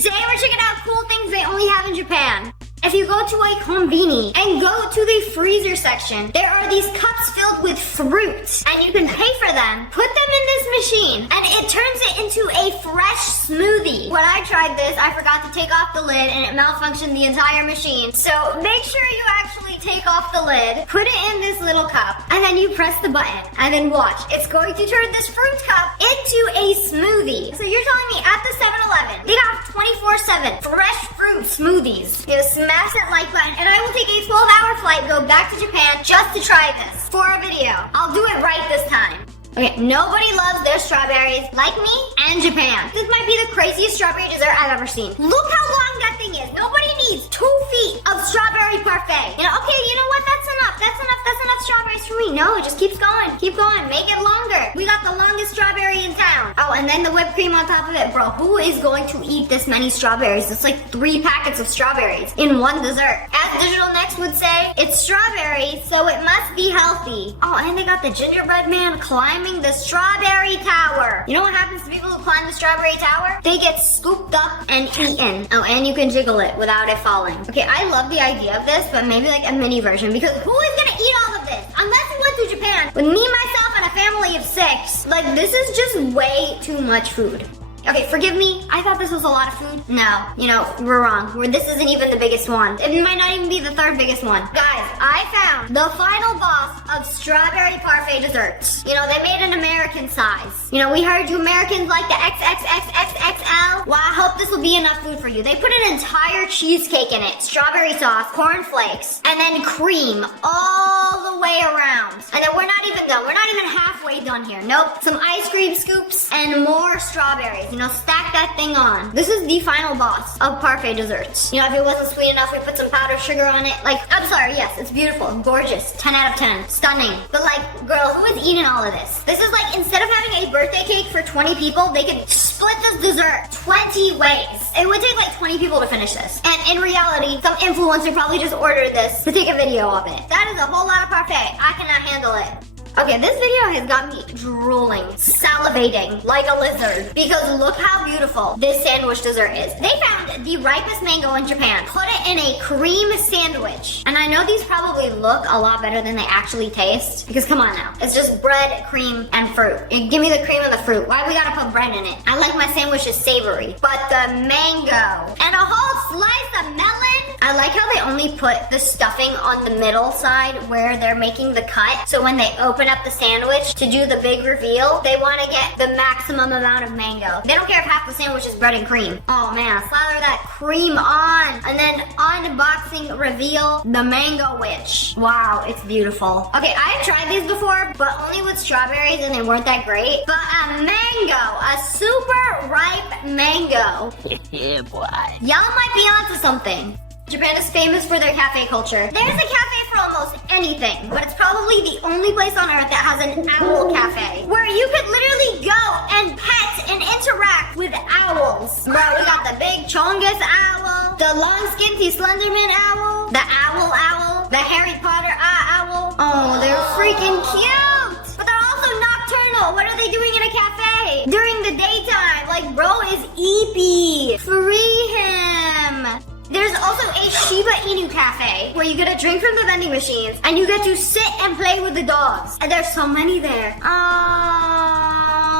Today we're checking out cool things they only have in Japan. If you go to a konbini and go to the freezer section, there are these cups filled with fruit, and you can pay for them, put them in this machine, and it turns it into a fresh smoothie. When I tried this, I forgot to take off the lid, and it malfunctioned the entire machine. So make sure you actually take off the lid, put it in this little cup, and then you press the button, and then watch. It's going to turn this fruit cup into a smoothie. So you're telling me at the 7-Eleven, they got 24/7 fresh fruit smoothies. You know, smash that like button, and I will take a 12-hour flight, go back to Japan just to try this for a video. I'll do it right this time. Okay, nobody loves their strawberries like me and Japan. This might be the craziest strawberry dessert I've ever seen. Look how long that thing is. Nobody needs 2 feet of strawberry parfait. You know, okay, you know what? That's enough. That's enough strawberries for me. No, it just keeps going. Keep going. Make it longer. We got the longest strawberry in town. Oh, and then the whipped cream on top of it. Bro, who is going to eat this many strawberries? It's like 3 packets of strawberries in one dessert. As Digital Next would say, it's strawberries, so it must be healthy. Oh, and they got the gingerbread man climbing the strawberry tower. You know what happens to people who climb the strawberry tower? They get scooped up and eaten. Oh, and you can jiggle it without it falling. Okay, I love the idea of this, but maybe like a mini version, because who is gonna eat all of this? Unless you went to Japan with me, myself, and a family of 6. Like, this is just way too much food. Okay, forgive me. I thought this was a lot of food. No, you know, we're wrong. This isn't even the biggest one. It might not even be the 3rd biggest one. Guys, I found the final boss of strawberry parfait desserts. You know, they made an American size. You know, we heard you Americans like the XXXXXL. Well, I hope this will be enough food for you. They put an entire cheesecake in it, strawberry sauce, corn flakes, and then cream all the way around. And then we're not even done. We're not even halfway done here. Nope. Some ice cream scoops and more strawberries. You know, stack that thing on. This is the final boss of parfait desserts. You know, if it wasn't sweet enough, we put some powdered sugar on it. Like, I'm sorry, yes, it's beautiful, gorgeous, 10 out of 10, stunning. But like, girl, who is eating all of this? This is like, instead of having a birthday cake for 20 people, they could split this dessert 20 ways. It would take like 20 people to finish this. And in reality, some influencer probably just ordered this to take a video of it. That is a whole lot of parfait. I cannot handle it. Okay, this video has got me drooling, salivating like a lizard, because look how beautiful this sandwich dessert is. They found the ripest mango in Japan, put it in a cream sandwich. And I know these probably look a lot better than they actually taste, because come on now, it's just bread, cream, and fruit. Give me the cream and the fruit. Why we gotta put bread in it? I like my sandwiches savory, but the mango and a whole slice of melon. I like how they only put the stuffing on the middle side where they're making the cut, so when they open up the sandwich to do the big reveal, they want to get the maximum amount of mango. They don't care if half the sandwich is bread and cream. Oh man, slather that cream on, and then unboxing reveal the mango witch. Wow, it's beautiful. Okay, I've tried these before, but only with strawberries, and they weren't that great. But a mango, a super ripe mango. Yeah, boy. Y'all might be onto something. Japan is famous for their cafe culture. There's a cafe for almost anything, but it's probably the only place on earth that has an owl cafe, where you could literally go and pet and interact with owls. Bro, we got the big Chongus owl, the long skinty Slenderman owl, the owl, the Harry Potter owl. Oh, they're freaking cute! But they're also nocturnal. What are they doing in a cafe? During the daytime. Like, bro is eepy. Free him. There's also a Shiba Inu cafe where you get a drink from the vending machines and you get to sit and play with the dogs. And there's so many there.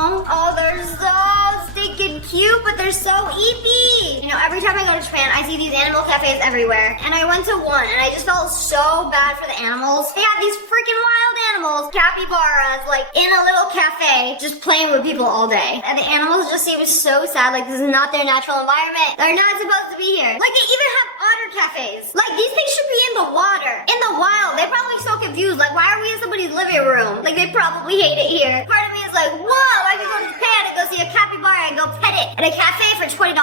Oh, they're so stinking cute, but they're so eepy. You know, every time I go to Japan, I see these animal cafes everywhere. And I went to one and I just felt so bad for the animals. They have these freaking wild animals, capybaras, like in a little cafe, just playing with people all day. And the animals just seem so sad, like this is not their natural environment. They're not supposed to be here. Like, they even have otter cafes. Like, these things should be in the water, in the wild. They're probably so confused. Like, why are we in somebody's living room? Like, they probably hate it here. Part of me is like, whoa, I can go to Japan and go see a capybara and go pet it at a cafe for $20.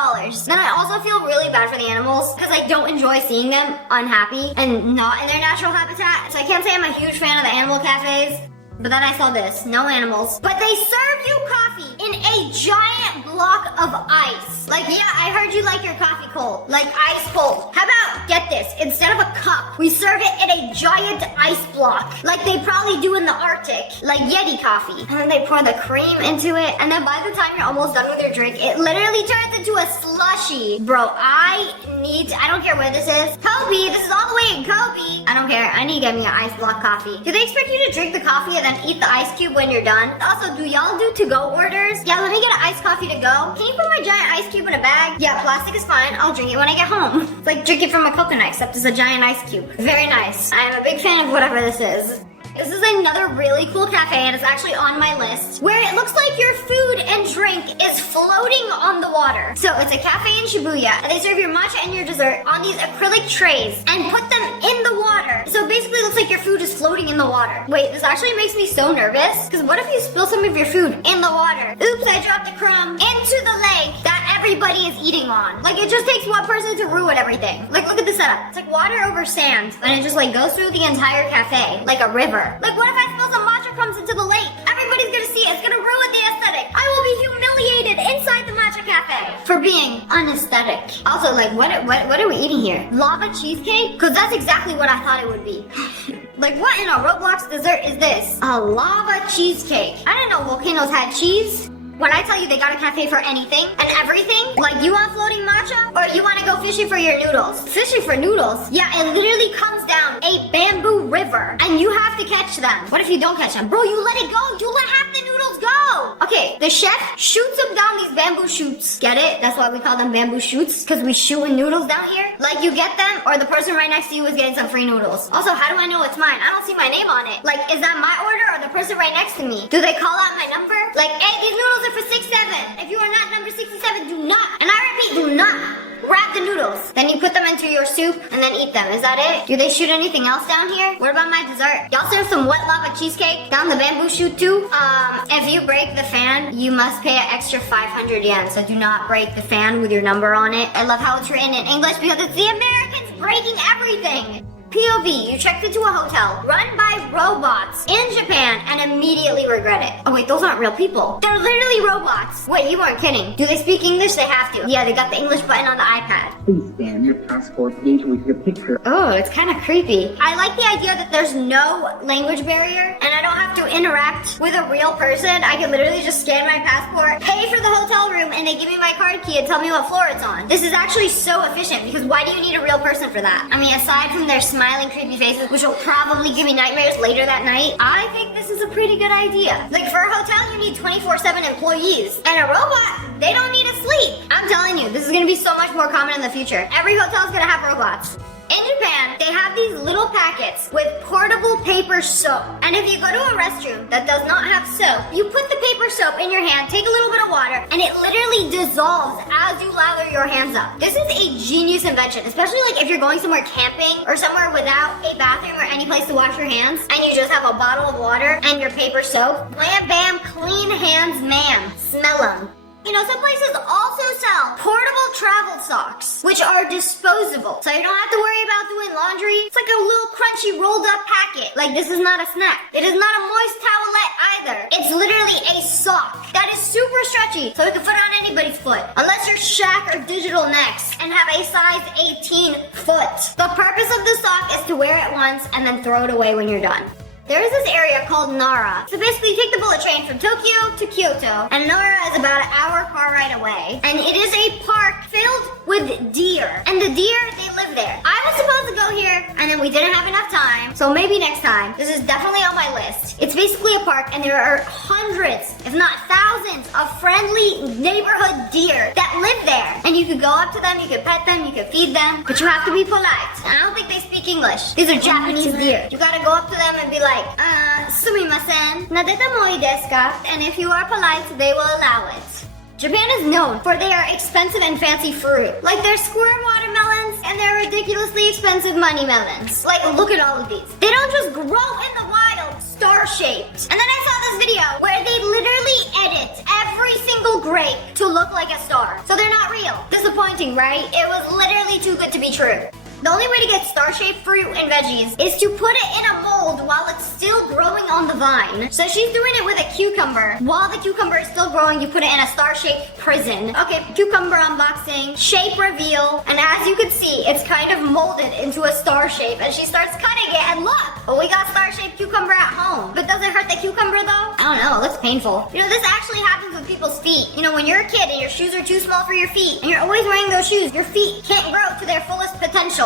Then I also feel really bad for the animals because I don't enjoy seeing them unhappy and not in their natural habitat. So I can't say I'm a huge fan of the animal cafes. But then I saw this, no animals. But they serve you coffee in a giant block of ice. Like, yeah, I heard you like your coffee cold, like ice cold. How about But get this, instead of a cup, we serve it in a giant ice block, like they probably do in the Arctic, like Yeti coffee. And then they pour the cream into it, and then by the time you're almost done with your drink, it literally turns into a slushy. Bro, I don't care where this is. Kobe, this is all the way in Kobe. I don't care. I need to get me an ice block coffee. Do they expect you to drink the coffee and then eat the ice cube when you're done? Also, do y'all do to-go orders? Yeah, let me get an iced coffee to go. Can you put my giant ice cube in a bag? Yeah, plastic is fine. I'll drink it when I get home. It's like drinking from a coconut, except it's a giant ice cube. Very nice. I'm a big fan of whatever this is. This is another really cool cafe, and it's actually on my list, where it looks like your food and drink is floating on the water. So it's a cafe in Shibuya, and they serve your matcha and your dessert on these acrylic trays and put them in the water. So basically it looks like your food is floating in the water. Wait, this actually makes me so nervous, because what if you spill some of your food in the water? Oops, I dropped a crumb into the lake that everybody is eating on. Like, it just takes one person to ruin everything. Like, look at the setup. It's like water over sand, and it just like goes through the entire cafe, like a river. Like, what if I spill some matcha crumbs into the lake? Everybody's gonna see it. It's gonna ruin the aesthetic. I will be humiliated inside the matcha cafe for being unaesthetic. Also, like, what are we eating here? Lava cheesecake? Because that's exactly what I thought it would be. Like, what in a Roblox dessert is this? A lava cheesecake. I didn't know volcanoes had cheese. When I tell you they got a cafe for anything and everything, like, you want floating matcha or you want to go fishing for your noodles? Fishing for noodles? Yeah, it literally comes down a bamboo river and you have to catch them. What if you don't catch them? Bro, you let it go. You let half the noodles go. Okay, the chef shoots them down these bamboo shoots. Get it? That's why we call them bamboo shoots, because we shooting noodles down here. Like, you get them or the person right next to you is getting some free noodles. Also, how do I know it's mine? I don't see my name on it. Like, is that my order or the person right next to me? Do they call out my number? Like, hey, these noodles are for 67. If you are not number 67, do not, and I repeat, do not wrap the noodles. Then you put them into your soup and then eat them. Is that it? Do they shoot anything else down here? What about my dessert? Y'all serve some wet lava cheesecake down the bamboo chute too? If you break the fan, you must pay an extra 500 yen. So do not break the fan with your number on it. I love how it's written in English because it's the Americans breaking everything. POV, you checked into a hotel run by robots in Japan and immediately regret it. Oh wait, those aren't real people. They're literally robots. Wait, you weren't kidding. Do they speak English? They have to. Yeah, they got the English button on the iPad. Please scan your passport page with your picture. Oh, it's kind of creepy. I like the idea that there's no language barrier and I don't have to interact with a real person. I can literally just scan my passport, pay for the hotel room, and they give me my card key and tell me what floor it's on. This is actually so efficient because why do you need a real person for that? I mean, aside from their smiling, creepy faces, which will probably give me nightmares later that night, I think this is a pretty good idea. Like, for a hotel, you need 24/7 employees. And a robot, they don't need to sleep. I'm telling you, this is gonna be so much more common in the future. Every hotel's gonna have robots. In Japan, they have these little packets with portable paper soap. And if you go to a restroom that does not have soap, you put the paper soap in your hand, take a little bit of water, and it literally dissolves as you lather your hands up. This is a genius invention, especially like if you're going somewhere camping or somewhere without a bathroom or any place to wash your hands, and you just have a bottle of water and your paper soap. Blam, bam, clean hands, ma'am. Smell them. You know, some places also sell portable travel socks, which are disposable. So you don't have to worry about doing laundry. It's like a little crunchy rolled up packet. Like, this is not a snack. It is not a moist towelette either. It's literally a sock that is super stretchy, so it can fit on anybody's foot. Unless you're Shaq or Digital Next and have a size 18 foot. The purpose of the sock is to wear it once and then throw it away when you're done. There is this area called Nara. So basically, you take the bullet train from Tokyo to Kyoto, and Nara is about an hour car ride away. And it is a park filled with deer. And the deer, they live there. I was supposed to go here, and then we didn't have enough time. So maybe next time. This is definitely on my list. It's basically a park, and there are hundreds, if not thousands, of friendly neighborhood deer that live there. And you could go up to them, you could pet them, you could feed them, but you have to be polite. And I don't think they speak English. These are Japanese deer. You gotta go up to them and be like, sumimasen, nadeta moi desu ka? And if you are polite, they will allow it. Japan is known for their expensive and fancy fruit. Like their square watermelons and their ridiculously expensive money melons. Like, look at all of these. They don't just grow in the wild, star-shaped. And then I saw this video where they literally edit every single grape to look like a star. So they're not real. Disappointing, right? It was literally too good to be true. The only way to get star-shaped fruit and veggies is to put it in a mold while it's still growing on the vine. So she's doing it with a cucumber. While the cucumber is still growing, you put it in a star-shaped prison. Okay, cucumber unboxing, shape reveal, and as you can see, it's kind of molded into a star shape, and she starts cutting it, and look, we got star-shaped cucumber at home. But does it hurt the cucumber though? I don't know, it looks painful. You know, this actually happens with people's feet. You know, when you're a kid and your shoes are too small for your feet, and you're always wearing those shoes, your feet can't grow to their fullest potential.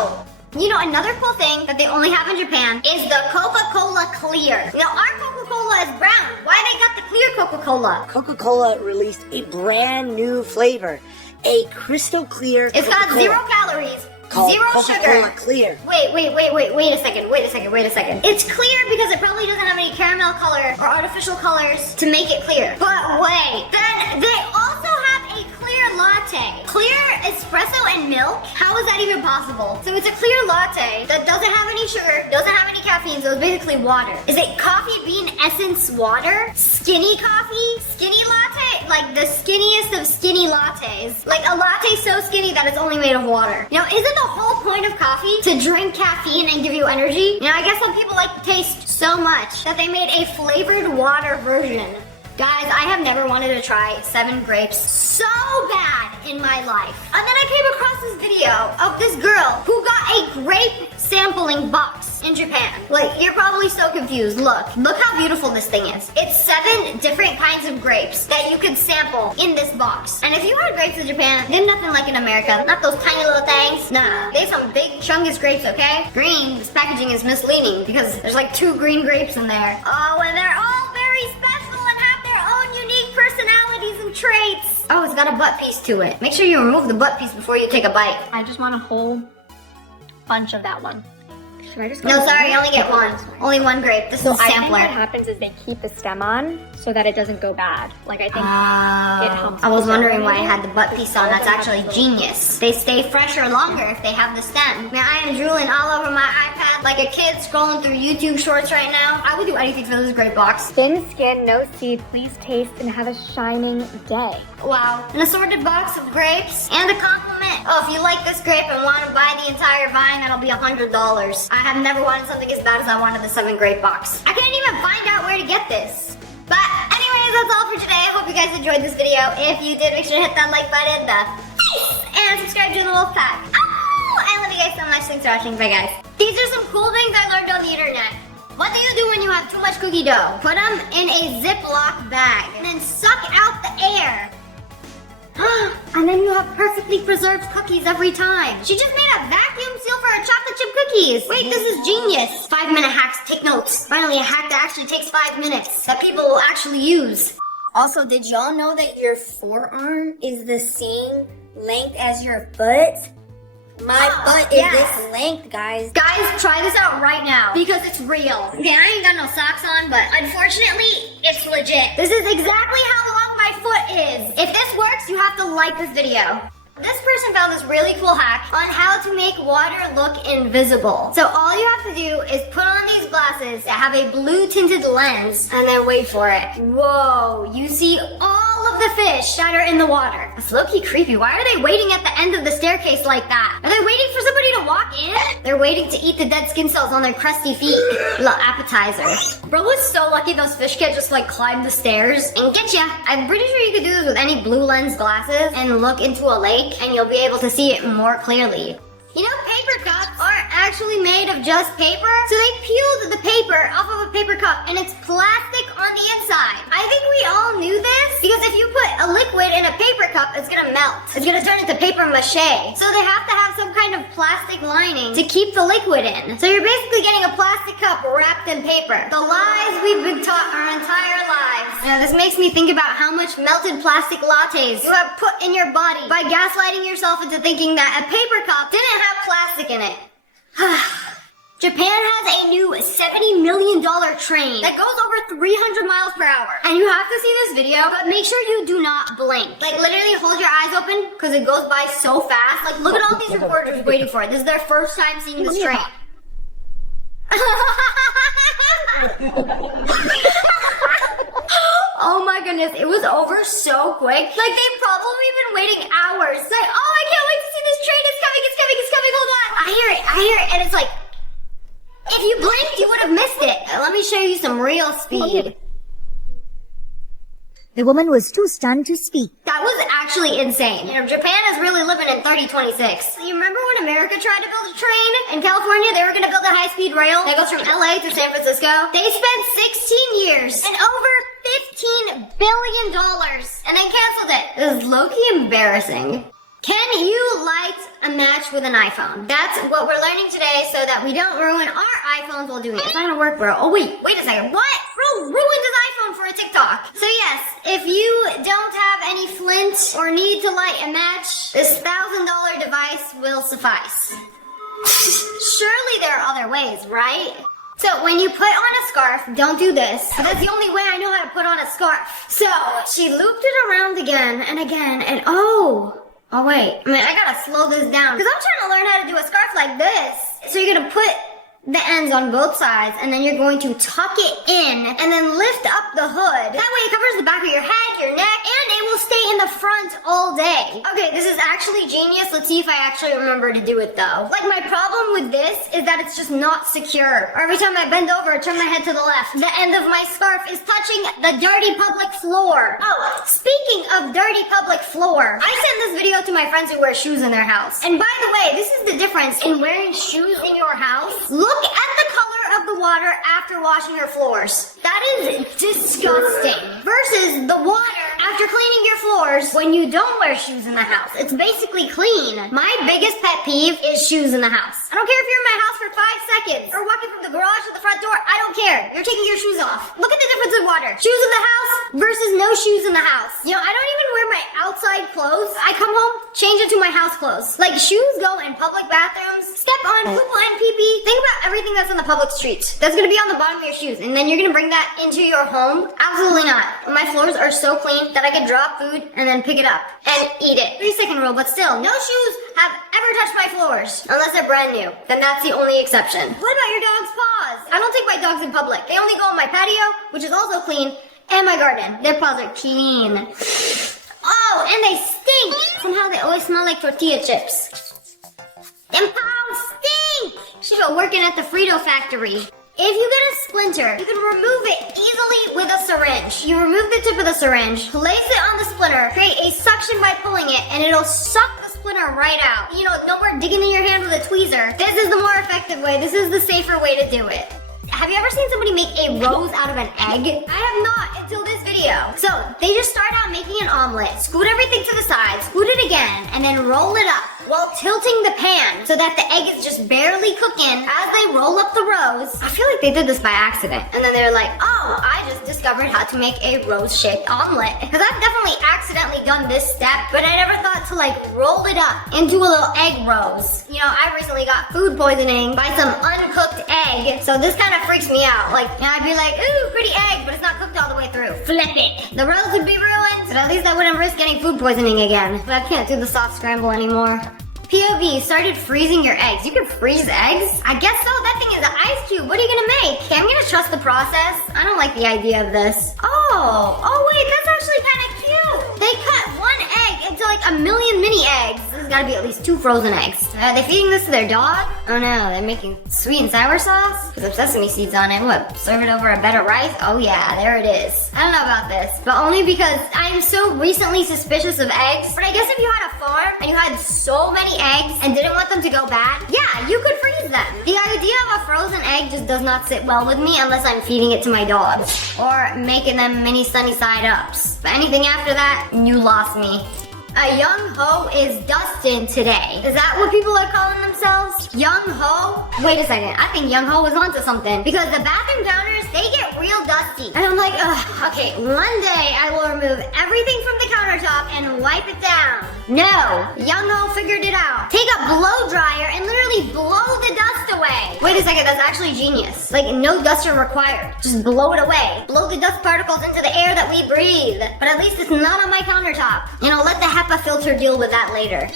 You know, another cool thing that they only have in Japan is the Coca-Cola Clear. Now, our Coca-Cola is brown. Why they got the clear Coca-Cola? Coca-Cola released a brand new flavor, a crystal clear It's got Coca-Cola 0 calories. called Zero Coca-Cola sugar. Clear. Wait a second. It's clear because it probably doesn't have any caramel color or artificial colors to make it clear. But wait, then they also have a clear latte. Clear espresso and milk? How is that even possible? So it's a clear latte that doesn't have any sugar, doesn't have any caffeine, so it's basically water. Is it coffee bean essence water? Skinny coffee? Skinny latte? Like the skinniest of skinny lattes. Like a latte so skinny that it's only made of water. You know, isn't the whole point of coffee to drink caffeine and give you energy? You know, I guess some people like the taste so much that they made a flavored water version. Guys, I have never wanted to try 7 grapes so bad in my life. And then I came across this video of this girl who got a grape sampling box in Japan. Like, you're probably so confused. Look how beautiful this thing is. It's 7 different kinds of grapes that you could sample in this box. And if you had grapes in Japan, they're nothing like in America. Not those tiny little things. Nah, they have some big chungus grapes, okay? Green, this packaging is misleading because there's like 2 green grapes in there. Oh, and they're all very special and have their own unique personalities and traits. Oh, it's got a butt piece to it. Make sure you remove the butt piece before you take a bite. I just want a whole bunch of that one. Should I just go? No, sorry, you only get one. Only 1 grape. This is a I think sampler. what happens is they keep the stem on so that it doesn't go bad. Like I think it helps. I was preserve wondering why it it. had the butt piece on. That's actually genius. They stay fresher longer if they have the stem. Man, I am drooling all over my iPad like a kid scrolling through YouTube shorts right now. I would do anything for this grape box. Thin skin, no seed. Please taste and have a shining day. Wow. An assorted box of grapes and a compliment. Oh, if you like this grape and want to buy the entire vine, that'll be $100. I have never wanted something as bad as I wanted the 7 grape box. I couldn't even find out where to get this. But anyways, that's all for today. I hope you guys enjoyed this video. If you did, make sure to hit that like button, the face, and subscribe to the Wolf Pack. Oh, I love you guys so much. Thanks for watching. Bye, guys. These are some cool things I learned on the internet. What do you do when you have too much cookie dough? Put them in a Ziploc bag and then suck out the air. And then you have perfectly preserved cookies every time. She just made a vacuum seal for her chocolate chip cookies. Wait, this is genius. 5-minute hacks, take notes. Finally, a hack that actually takes 5 minutes that people will actually use. Also, did y'all know that your forearm is the same length as your foot? My butt is this length, guys. Guys, try this out right now because it's real. Okay, I ain't got no socks on, but unfortunately, it's legit. This is exactly how long my foot is. If this works, you have to like this video. This person found this really cool hack on how to make water look invisible. So all you have to do is put on these glasses that have a blue tinted lens and then wait for it. Whoa, you see all of the fish that are in the water. It's low-key creepy. Why are they waiting at the end of the staircase like that? Are they waiting for somebody to walk in? They're waiting to eat the dead skin cells on their crusty feet. Little appetizer. Bro was so lucky those fish can't just like climb the stairs and get ya. I'm pretty sure you could do this with any blue lens glasses and look into a lake and you'll be able to see it more clearly. You know, paper cups aren't actually made of just paper. So they peeled the paper off of a paper cup and it's plastic on the inside. I think we all knew this because if you put a liquid in a paper cup, it's gonna melt. It's gonna turn into paper mache. So they have to have some kind of plastic lining to keep the liquid in. So you're basically getting a plastic cup wrapped in paper. The lies we've been taught our entire lives. Now this makes me think about how much melted plastic lattes you have put in your body by gaslighting yourself into thinking that a paper cup didn't have plastic in it. Japan has a new $70 million train that goes over 300 miles per hour. And you have to see this video, but make sure you do not blink. Like literally hold your eyes open because it goes by so fast. Like look at all these reporters waiting for it. This is their first time seeing this train. Oh my goodness, it was over so quick. Like they've probably been waiting hours. Like, oh, I can't wait to see this train. It's coming, hold on. I hear it. here, and it's like, if you blinked, you would have missed it. Let me show you some real speed. The woman was too stunned to speak. That was actually insane. You know, Japan is really living in 3026. You remember when America tried to build a train? In California, they were going to build a high-speed rail that goes from LA to San Francisco. They spent 16 years and over $15 billion and then canceled it. It was low-key embarrassing. Can you light a match with an iPhone? That's what we're learning today so that we don't ruin our iPhones while doing it. It's not gonna work, bro. Oh, wait a second. What? Bro ruined his iPhone for a TikTok. So yes, if you don't have any flint or need to light a match, this $1,000 device will suffice. Surely there are other ways, right? So when you put on a scarf, don't do this. That's the only way I know how to put on a scarf. So she looped it around again and again and oh wait, I gotta slow this down because I'm trying to learn how to do a scarf like this. So you're gonna put the ends on both sides and then you're going to tuck it in and then lift up the hood. That way it covers the back of your head, your neck, and it will stay in the front all day. Okay, this is actually genius. Let's see if I actually remember to do it though. Like my problem with this is that it's just not secure. Or every time I bend over, turn my head to the left, the end of my scarf is touching the dirty public floor. Oh, speaking of dirty public floor, I sent this video to my friends who wear shoes in their house. And by the way, this is the difference in wearing shoes in your house. Look at the color of the water after washing your floors. That is disgusting. Versus the water after cleaning your floors when you don't wear shoes in the house. It's basically clean. My biggest pet peeve is shoes in the house. I don't care if you're in my house for 5 seconds or walking from the garage to the front door. I don't care. You're taking your shoes off. Look at the difference in water. Shoes in the house versus no shoes in the house. You know, I don't even wear my outside clothes. I come home, change into my house clothes. Like shoes go in public bathrooms, step on, poop and pee-pee. Think about everything that's in the public streets. That's gonna be on the bottom of your shoes. And then you're gonna bring that into your home? Absolutely not. My floors are so clean that I can drop food and then pick it up and eat it. 3-second rule, but still, no shoes have ever touched my floors. Unless they're brand new. Then that's the only exception. What about your dog's paws? I don't take my dogs in public. They only go on my patio, which is also clean, and my garden. Their paws are clean. Oh, and they stink! Somehow they always smell like tortilla chips. Them paws stink! She's working at the Frito factory. If you get a splinter, you can remove it easily with a syringe. You remove the tip of the syringe, place it on the splinter, create a suction by pulling it, and it'll suck the splinter right out. You know, no more digging in your hand with a tweezer. This is the more effective way. This is the safer way to do it. Have you ever seen somebody make a rose out of an egg? I have not until this video. So they just start out making an omelet, scoot everything to the side, scoot it again, and then roll it up while tilting the pan so that the egg is just barely cooking as they roll up the rose. I feel like they did this by accident. And then they're like, oh, I just discovered how to make a rose-shaped omelet. Because I've definitely accidentally done this step, but I never thought to like roll it up into a little egg rose. You know, I recently got food poisoning by some uncooked egg, so this kind of freaks me out. Like, you know, I'd be like, ooh, pretty egg, but it's not cooked all the way through. Flip it. The rose would be ruined, but at least I wouldn't risk getting food poisoning again. But I can't do the soft scramble anymore. POV, started freezing your eggs. You can freeze eggs? I guess so. That thing is an ice cube. What are you gonna make? Okay, I'm gonna trust the process. I don't like the idea of this. Oh wait, that's actually kind of cute. They cut one egg into like a million mini eggs. This has gotta be at least 2 frozen eggs. Are they feeding this to their dog? Oh no, they're making sweet and sour sauce? With some sesame seeds on it. What, serve it over a bed of rice? Oh yeah, there it is. I don't know about this, but only because I'm so recently suspicious of eggs. But I guess if you had a farm and you had so many eggs and didn't want them to go bad, yeah, you could freeze them. The idea of a frozen egg just does not sit well with me unless I'm feeding it to my dog or making them mini sunny side ups. But anything after that, you lost me. A young ho is Dustin today. Is that what people are calling themselves? Young ho? Wait a second, I think young ho was onto something because the bathroom counters, they get real dusty. And I'm like, ugh, okay, one day I will remove everything from the countertop and wipe it down. No, young ho figured it out. Take a blow dryer and literally blow the dust away. Wait a second, that's actually genius. Like, no duster required. Just blow it away. Blow the dust particles into the air that we breathe. But at least it's not on my countertop. You know, let the HEPA filter deal with that later.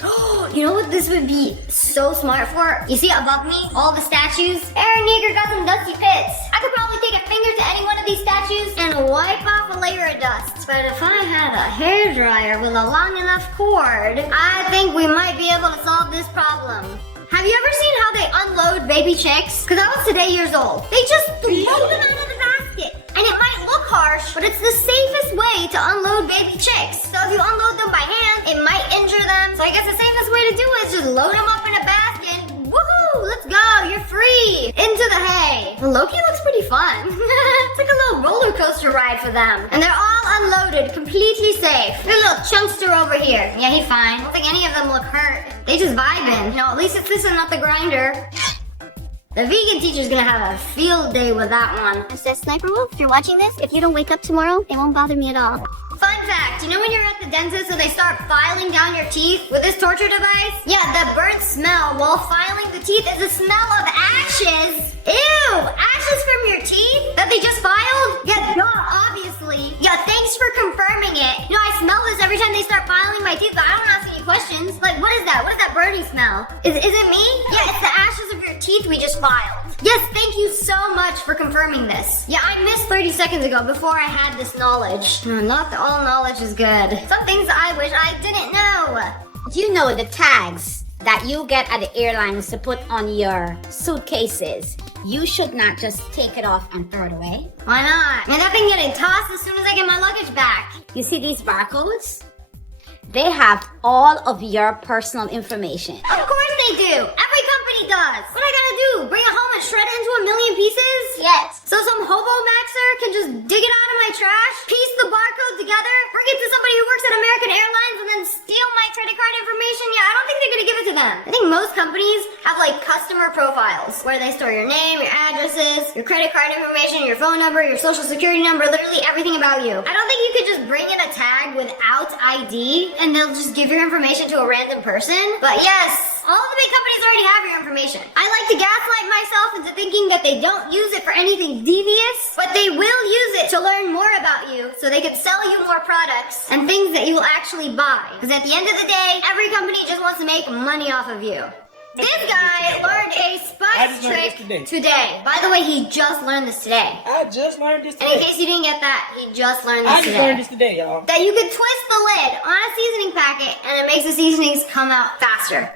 You know what this would be so smart for? You see above me, all the statues? Aaron Yeager got some dusty pits. I could probably take a finger to any one of these statues and wipe off a layer of dust. But if I had a hairdryer with a long enough cord, I think we might be able to solve this problem. Have Have you ever seen how they unload baby chicks? Because I was today years old. They just throw them out of the basket. And it might look harsh, but it's the safest way to unload baby chicks. So if you unload them by hand, it might injure them. So I guess the safest way to do it is just load them up in a basket. Woohoo! Let's go! You're free! Into the hay. The Loki looks pretty fun. It's like a little roller coaster ride for them. And they're all unloaded, completely safe. There's a little chunkster over here. Yeah, he's fine. I don't think any of them look hurt. They just vibing. You know, at least it's this and not the grinder. The vegan teacher's gonna have a field day with that one. SSSniperWolf, if you're watching this, if you don't wake up tomorrow, it won't bother me at all. Fun fact, you know when you're at the dentist and they start filing down your teeth with this torture device? Yeah, the burnt smell while filing the teeth is the smell of ashes. Ew, ashes from your teeth that they just filed? Yeah, duh, obviously. Yeah, thanks for confirming it. You know, I smell this every time they start filing my teeth, but I don't ask any questions. Like, what is that? What is that burning smell? Is it me? Yeah, it's the ashes of your teeth we just filed. Yes, thank you so much for confirming this. Yeah, I missed 30 seconds ago before I had this knowledge. Not that all knowledge is good. Some things I wish I didn't know. Do you know the tags that you get at the airlines to put on your suitcases? You should not just take it off and throw it away. Why not? Man, that thing getting tossed as soon as I get my luggage back. You see these barcodes? They have all of your personal information. Of course they do. Every company does. What I gotta do? Bring it home and shred it into a million pieces? Yes. So some hobo maxer can just dig it out of my trash, piece the barcode together, bring it to somebody who works at American Airlines, and then steal my credit card information? Yeah, I don't think they're gonna give it to them. I think most companies have like customer profiles where they store your name, your addresses, your credit card information, your phone number, your social security number, literally everything about you. I don't think you could just bring in a tag without ID and they'll just give your information to a random person. But yes, all the big companies already have your information. I like to gaslight myself into thinking that they don't use it for anything devious, but they will use it to learn more about you so they can sell you more products and things that you will actually buy. Because at the end of the day, every company just wants to make money off of you. This guy learned a spice trick today. By the way, he just learned this today. I just learned this today. And in case you didn't get that, he just learned this today. I just learned this today, y'all. That you can twist the lid on a seasoning packet and it makes the seasonings come out faster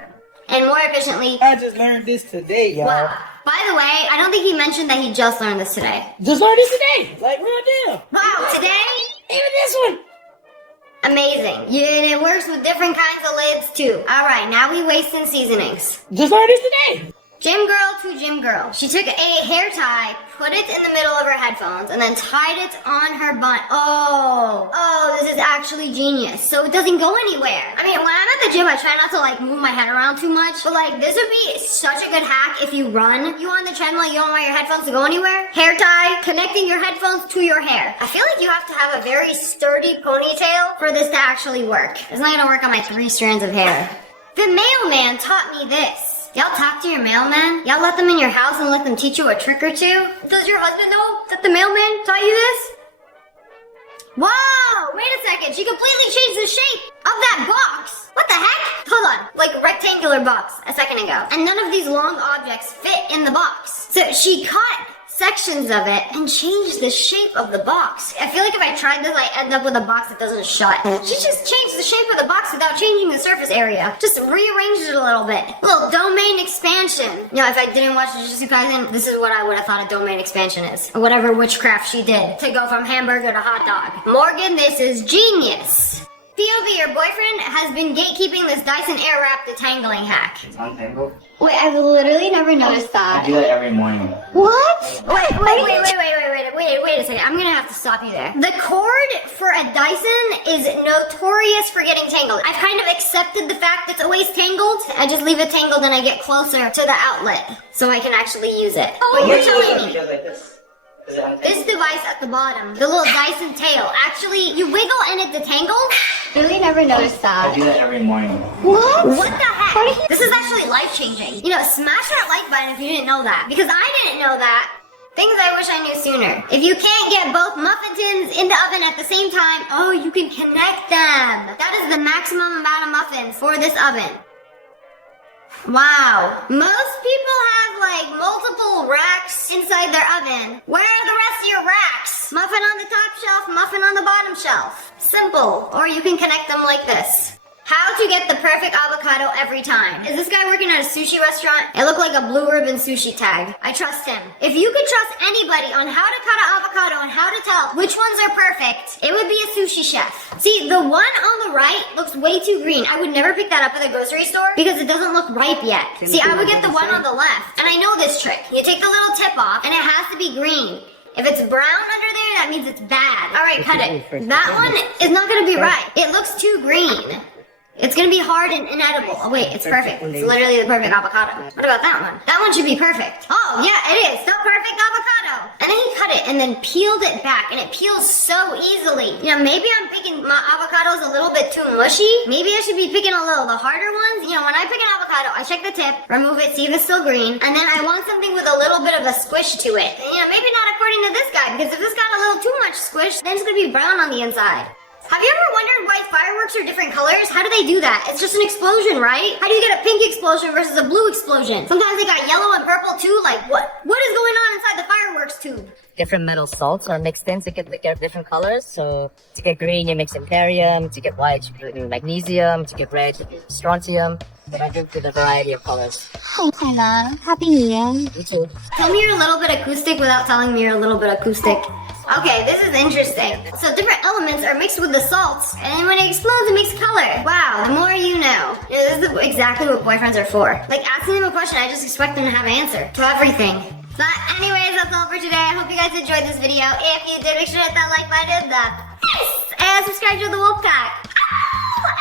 and more efficiently. I just learned this today, y'all. Wow. By the way, I don't think he mentioned that he just learned this today. Just learned this today. Like, real deal. Wow, today? Even this one. Amazing. Yeah, and it works with different kinds of lids too. Alright, now we wasting seasonings. Just learned this today. Gym girl to gym girl. She took a hair tie, put it in the middle of her headphones, and then tied it on her bun. Oh, this is actually genius. So it doesn't go anywhere. I mean, when I'm at the gym, I try not to like move my head around too much, but like this would be such a good hack if you run. You on the treadmill, you don't want your headphones to go anywhere. Hair tie, connecting your headphones to your hair. I feel like you have to have a very sturdy ponytail for this to actually work. It's not gonna work on my 3 strands of hair. The mailman taught me this. Y'all talk to your mailman? Y'all let them in your house and let them teach you a trick or two? Does your husband know that the mailman taught you this? Whoa! Wait a second, she completely changed the shape of that box! What the heck? Hold on, like rectangular box a second ago. And none of these long objects fit in the box. So she cut sections of it and changed the shape of the box. I feel like if I tried this, I end up with a box that doesn't shut. She just changed the shape of the box without changing the surface area. Just rearranged it a little bit. A little domain expansion. You know, if I didn't watch Jujutsu Kaisen, this is what I would have thought a domain expansion is. Or whatever witchcraft she did to go from hamburger to hot dog. Morgan, this is genius. POV, your boyfriend has been gatekeeping this Dyson Airwrap detangling hack. It's untangled. Wait, I've literally never noticed that. I do that every morning. What? Wait a second. I'm gonna have to stop you there. The cord for a Dyson is notorious for getting tangled. I've kind of accepted the fact that it's always tangled. I just leave it tangled and I get closer to the outlet so I can actually use it. But you're telling me. Like this. This device at the bottom, the little Dyson tail, actually, you wiggle and it detangles? Really never noticed that. I do that every morning. What? What the heck? This is actually life-changing. You know, smash that like button if you didn't know that. Because I didn't know that. Things I wish I knew sooner. If you can't get both muffin tins in the oven at the same time, oh, you can connect them. That is the maximum amount of muffins for this oven. Wow. Most people have like multiple racks inside their oven. Where are the rest of your racks? Muffin on the top shelf, muffin on the bottom shelf. Simple. Or you can connect them like this. How to get the perfect avocado every time. Is this guy working at a sushi restaurant? It looked like a blue ribbon sushi tag. I trust him. If you could trust anybody on how to cut an avocado and how to tell which ones are perfect, it would be a sushi chef. See, the one on the right looks way too green. I would never pick that up at the grocery store because it doesn't look ripe yet. See, I would get the one on the left. And I know this trick. You take the little tip off and it has to be green. If it's brown under there, that means it's bad. All right, cut it. That one is not gonna be right. It looks too green. It's gonna be hard and inedible. Oh wait, it's perfect. It's literally the perfect avocado. What about that one? That one should be perfect. Oh yeah, it is. The perfect avocado. And then he cut it and then peeled it back, and it peels so easily. You know, maybe I'm picking my avocados a little bit too mushy. Maybe I should be picking the harder ones. You know, when I pick an avocado, I check the tip, remove it, see if it's still green, and then I want something with a little bit of a squish to it. And, you know, maybe not according to this guy, because if this got a little too much squish, then it's gonna be brown on the inside. Have you ever wondered why fireworks are different colors? How do they do that? It's just an explosion, right? How do you get a pink explosion versus a blue explosion? Sometimes they got yellow and purple too. Like, what is going on inside the fireworks tube? Different metal salts are mixed in to get different colors. So to get green, you mix barium. To get white, you put in magnesium. To get red, you put strontium. I drink with a variety of colors. Hi, Tyler. Happy New Year. You too. Tell me you're a little bit acoustic without telling me you're a little bit acoustic. Okay, this is interesting. So different elements are mixed with the salts, and then when it explodes, it makes color. Wow, the more you know. Yeah, this is exactly what boyfriends are for. Like, asking them a question, I just expect them to have an answer to everything. But anyways, that's all for today. I hope you guys enjoyed this video. If you did, make sure to hit that like button, and subscribe to the Wolf Pack.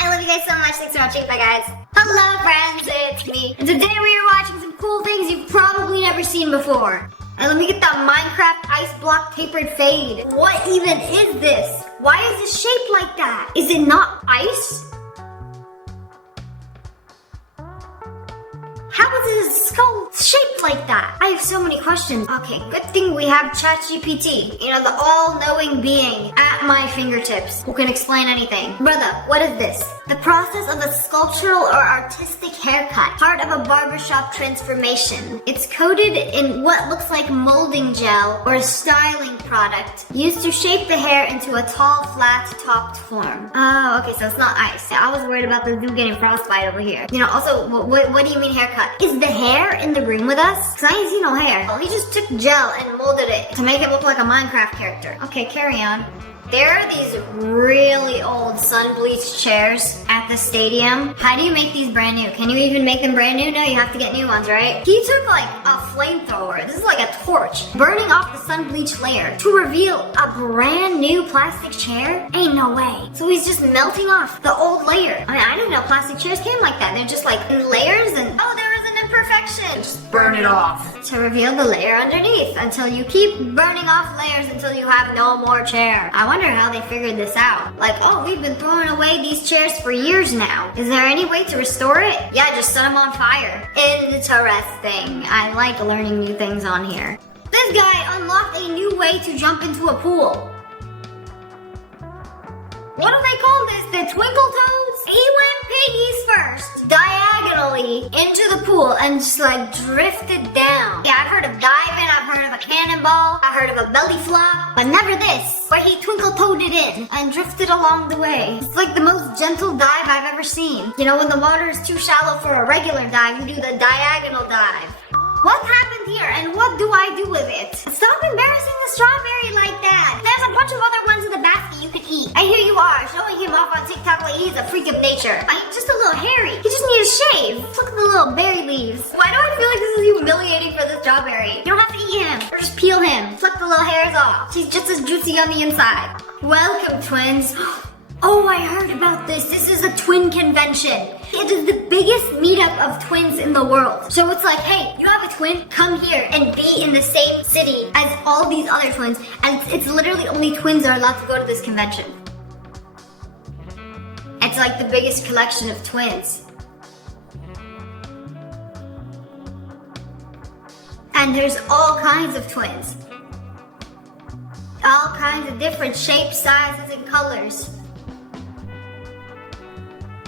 I love you guys so much. Thanks for watching. Bye, guys. Hello, friends. It's me. And today we are watching some cool things you've probably never seen before. And let me get that Minecraft ice block tapered fade. What even is this? Why is it shaped like that? Is it not ice? How is his skull shaped like that? I have so many questions. Okay, good thing we have ChatGPT. You know, the all-knowing being at my fingertips who can explain anything. Brother, what is this? The process of a sculptural or artistic haircut. Part of a barbershop transformation. It's coated in what looks like molding gel or a styling product used to shape the hair into a tall, flat-topped form. Oh, okay, so it's not ice. I was worried about the dude getting frostbite over here. You know, also, what do you mean haircut? Is the hair in the room with us? Because I ain't see no hair. He just took gel and molded it to make it look like a Minecraft character. Okay, carry on. There are these really old sun-bleached chairs at the stadium. How do you make these brand new? Can you even make them brand new? No, you have to get new ones, right? He took like a flamethrower. This is like a torch. Burning off the sun-bleached layer to reveal a brand new plastic chair? Ain't no way. So he's just melting off the old layer. I mean, I didn't know plastic chairs came like that. They're just like in layers and oh, there is an imperfection. Just burn it off. To reveal the layer underneath until you keep burning off layers until you have no more chair. I wonder how they figured this out. Like, oh, we've been throwing away these chairs for years now. Is there any way to restore it? Yeah, just set them on fire. Interesting. I like learning new things on here. This guy unlocked a new way to jump into a pool. What do they call this? The Twinkle Toads? He went piggies first, diagonally into the pool and just like drifted down. Yeah, I've heard of diving, I've heard of a cannonball, I've heard of a belly flop, but never this, where he twinkle toaded in and drifted along the way. It's like the most gentle dive I've ever seen. You know, when the water is too shallow for a regular dive, you do the diagonal dive. What happened here and what do I do with it? Stop embarrassing the strawberry like that. There's a bunch of other ones in the basket you could eat. And here you are, showing him off on TikTok like he's a freak of nature. Like, just a little hairy. He just needs a shave. Look at the little berry leaves. Why do I feel like this is humiliating for the strawberry? You don't have to eat him or just peel him. Pluck the little hairs off. He's just as juicy on the inside. Welcome, twins. Oh, I heard about this. This is a twin convention. It is the biggest meetup of twins in the world. So it's like, hey, you have a twin, come here and be in the same city as all these other twins. And it's literally only twins are allowed to go to this convention. It's like the biggest collection of twins. And there's all kinds of twins. All kinds of different shapes, sizes, and colors.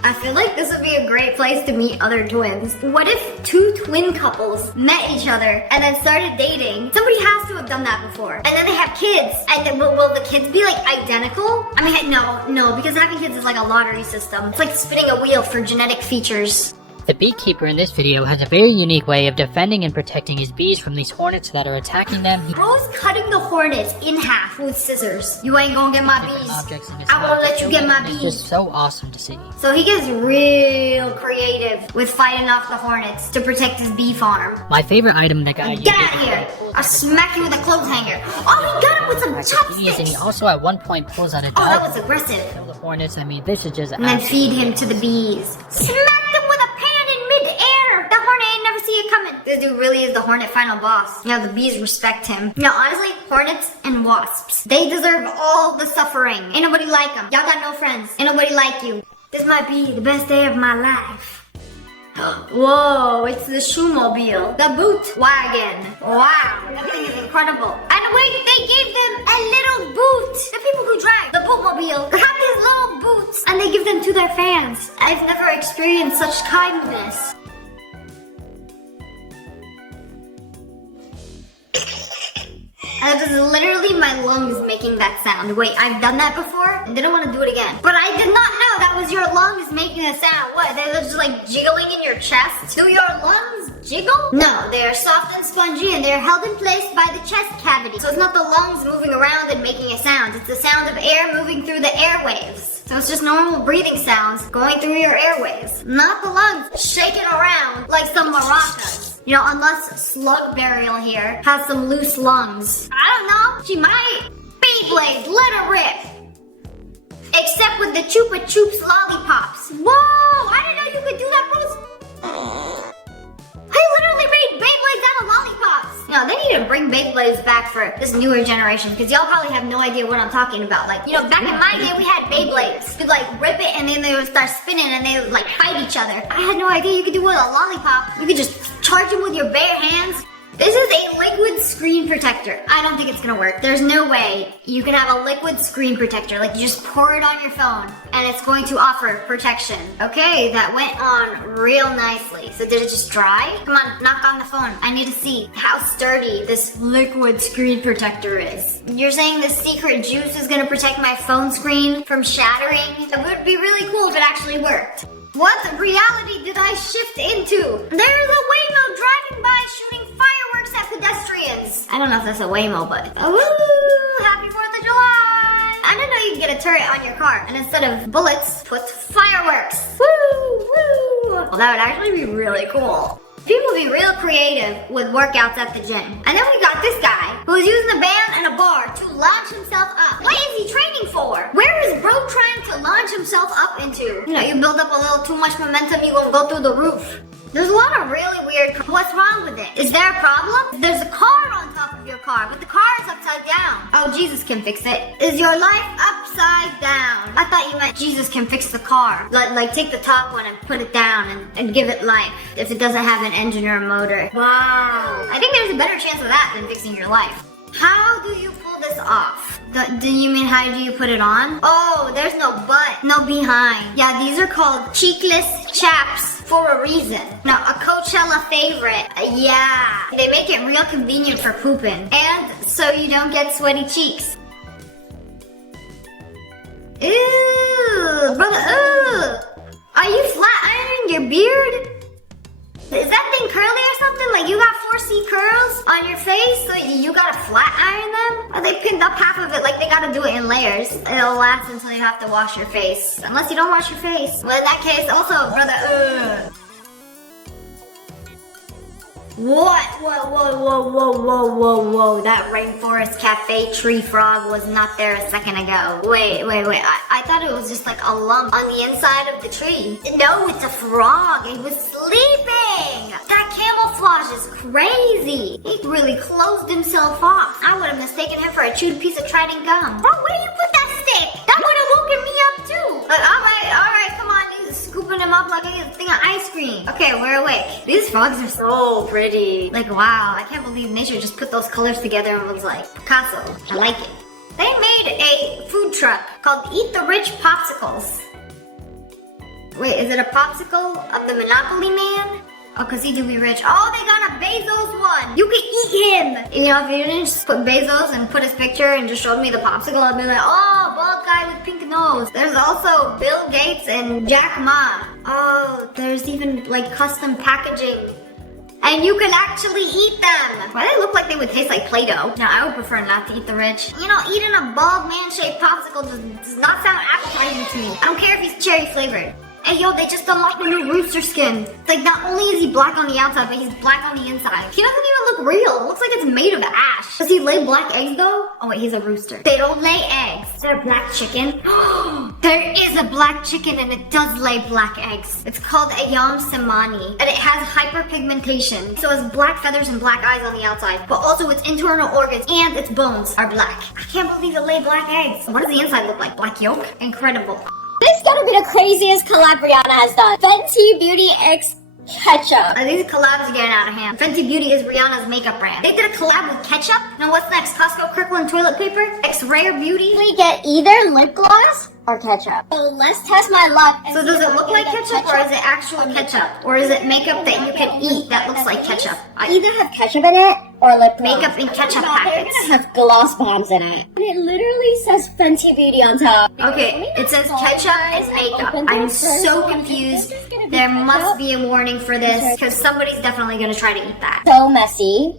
I feel like this would be a great place to meet other twins. What if two twin couples met each other and then started dating? Somebody has to have done that before. And then they have kids. And then, will the kids be like identical? I mean, no, because having kids is like a lottery system. It's like spinning a wheel for genetic features. The beekeeper in this video has a very unique way of defending and protecting his bees from these hornets that are attacking them. Bro's cutting the hornets in half with scissors. You ain't gonna get my bees. I won't let you get my bees. It's just so awesome to see. So he gets real creative with fighting off the hornets to protect his bee farm. My favorite item the guy Get out of here! I'll smack you with a clothes hanger. Oh, he got him with some chopsticks! And he also at one point pulls out a dog. Oh, that was aggressive. Kill the hornets. I mean, this is just And then feed him to the bees. Smack them with a pan in mid-air! That hornet ain't never see it coming. This dude really is the hornet final boss. Yeah, the bees respect him. Now, honestly, hornets and wasps, they deserve all the suffering. Ain't nobody like them. Y'all got no friends. Ain't nobody like you. This might be the best day of my life. Whoa, it's the shoemobile. The boot wagon. Wow, that thing is incredible. And wait, they gave them a little boot. The people who drive the bootmobile have these little boots and they give them to their fans. I've never experienced such kindness. And this is literally my lungs making that sound. Wait, I've done that before and didn't want to do it again. But I did not know that was your lungs making a sound. What, they're just like jiggling in your chest? Do your lungs jiggle? No, they are soft and spongy and they're held in place by the chest cavity. So it's not the lungs moving around and making a sound. It's the sound of air moving through the airwaves. So it's just normal breathing sounds going through your airwaves. Not the lungs shaking around like some maracas. You know, unless Slug Burial here has some loose lungs. I don't know. She might. Beyblade, let her rip. Except with the Chupa Chups lollipops. Whoa! I didn't know you could do that, bros. I literally made Beyblades out of lollipops. No, they need to bring Beyblades back for this newer generation because y'all probably have no idea what I'm talking about. Like, you know, back in my day, we had Beyblades. You'd like rip it and then they would start spinning and they would like fight each other. I had no idea you could do it with a lollipop. You could just charge them with your bare hands. This is a liquid screen protector. I don't think it's gonna work. There's no way you can have a liquid screen protector. Like, you just pour it on your phone and it's going to offer protection. Okay, that went on real nicely. So did it just dry? Come on, knock on the phone. I need to see how sturdy this liquid screen protector is. You're saying the secret juice is gonna protect my phone screen from shattering? It would be really cool if it actually worked. What reality did I shift into? There's a Waymo driving by shooting fireworks at pedestrians. I don't know if that's a Waymo, but woo! Happy 4th of July! I didn't know you could get a turret on your car, and instead of bullets, put fireworks. Woo! Woo! Well, that would actually be really cool. People be real creative with workouts at the gym. And then we got this guy who was using a band and a bar to launch himself up. What is he training for? Where is bro trying to launch himself up into? You know, you build up a little too much momentum, you gonna go through the roof. There's a lot of really weird. What's wrong with it? Is there a problem? There's a car on top of your car, but the car is upside down. Oh, Jesus can fix it. Is your life upside down? I thought you meant Jesus can fix the car. Like take the top one and put it down and give it life if it doesn't have an engine or a motor. Wow. I think there's a better chance of that than fixing your life. How do you pull this off? Do you mean how do you put it on? Oh, there's no butt, no behind. Yeah, these are called cheekless chaps for a reason. Now, a Coachella favorite. Yeah, they make it real convenient for pooping. And so you don't get sweaty cheeks. Ew, brother, ew. Are you flat ironing your beard? Is that thing curly or something? Like you got 4C curls on your face, so you gotta flat iron them? Or they pinned up half of it like they gotta do it in layers. It'll last until you have to wash your face. Unless you don't wash your face. Well, in that case, also, brother, ugh. What? Whoa. That rainforest cafe tree frog was not there a second ago. Wait. I thought it was just like a lump on the inside of the tree. No, it's a frog. It was sleeping. That camouflage is crazy. He really closed himself off. I would have mistaken him for a chewed piece of Trident gum. Bro, where do you put that stick? That would have woken me up too. But all right, come on. He's scooping him up like a thing of ice cream. Okay, we're awake. These frogs are so pretty. Like, wow, I can't believe nature just put those colors together and was like, Picasso. I like it. They made a food truck called Eat the Rich Popsicles. Wait, is it a popsicle of the Monopoly Man? Oh, cause he do be rich. Oh, they got a Bezos one. You can eat him. You know, if you didn't just put Bezos and put his picture and just showed me the popsicle, I'd be like, oh, bald guy with pink nose. There's also Bill Gates and Jack Ma. Oh, there's even like custom packaging. And you can actually eat them. Why do they look like they would taste like Play-Doh? No, I would prefer not to eat the rich. You know, eating a bald man-shaped popsicle does not sound appetizing to me. I don't care if he's cherry flavored. Hey yo, they just unlocked the new rooster skin. It's like not only is he black on the outside, but he's black on the inside. He doesn't even look real. It looks like it's made of ash. Does he lay black eggs though? Oh wait, he's a rooster. They don't lay eggs. Is there a black chicken? There is a black chicken and it does lay black eggs. It's called a Yam Samani and it has hyperpigmentation. So it has black feathers and black eyes on the outside, but also its internal organs and its bones are black. I can't believe it lay black eggs. What does the inside look like? Black yolk? Incredible. This gotta be the craziest collab Rihanna has done. Fenty Beauty X Ketchup. These collabs are getting out of hand. Fenty Beauty is Rihanna's makeup brand. They did a collab with ketchup. Now what's next? Costco Kirkland toilet paper? X Rare Beauty? We get either lip gloss or ketchup. So let's test my luck. So does it look like ketchup or is it actual ketchup? Or is it makeup that you can eat that looks like ketchup? I either have ketchup in it or lip gloss. Makeup in ketchup They're packets. gonna have gloss bombs in it. And it literally says Fenty Beauty on top. Okay, it says ketchup and makeup. I'm so confused. There must be a warning for this because somebody's definitely gonna try to eat that. So messy.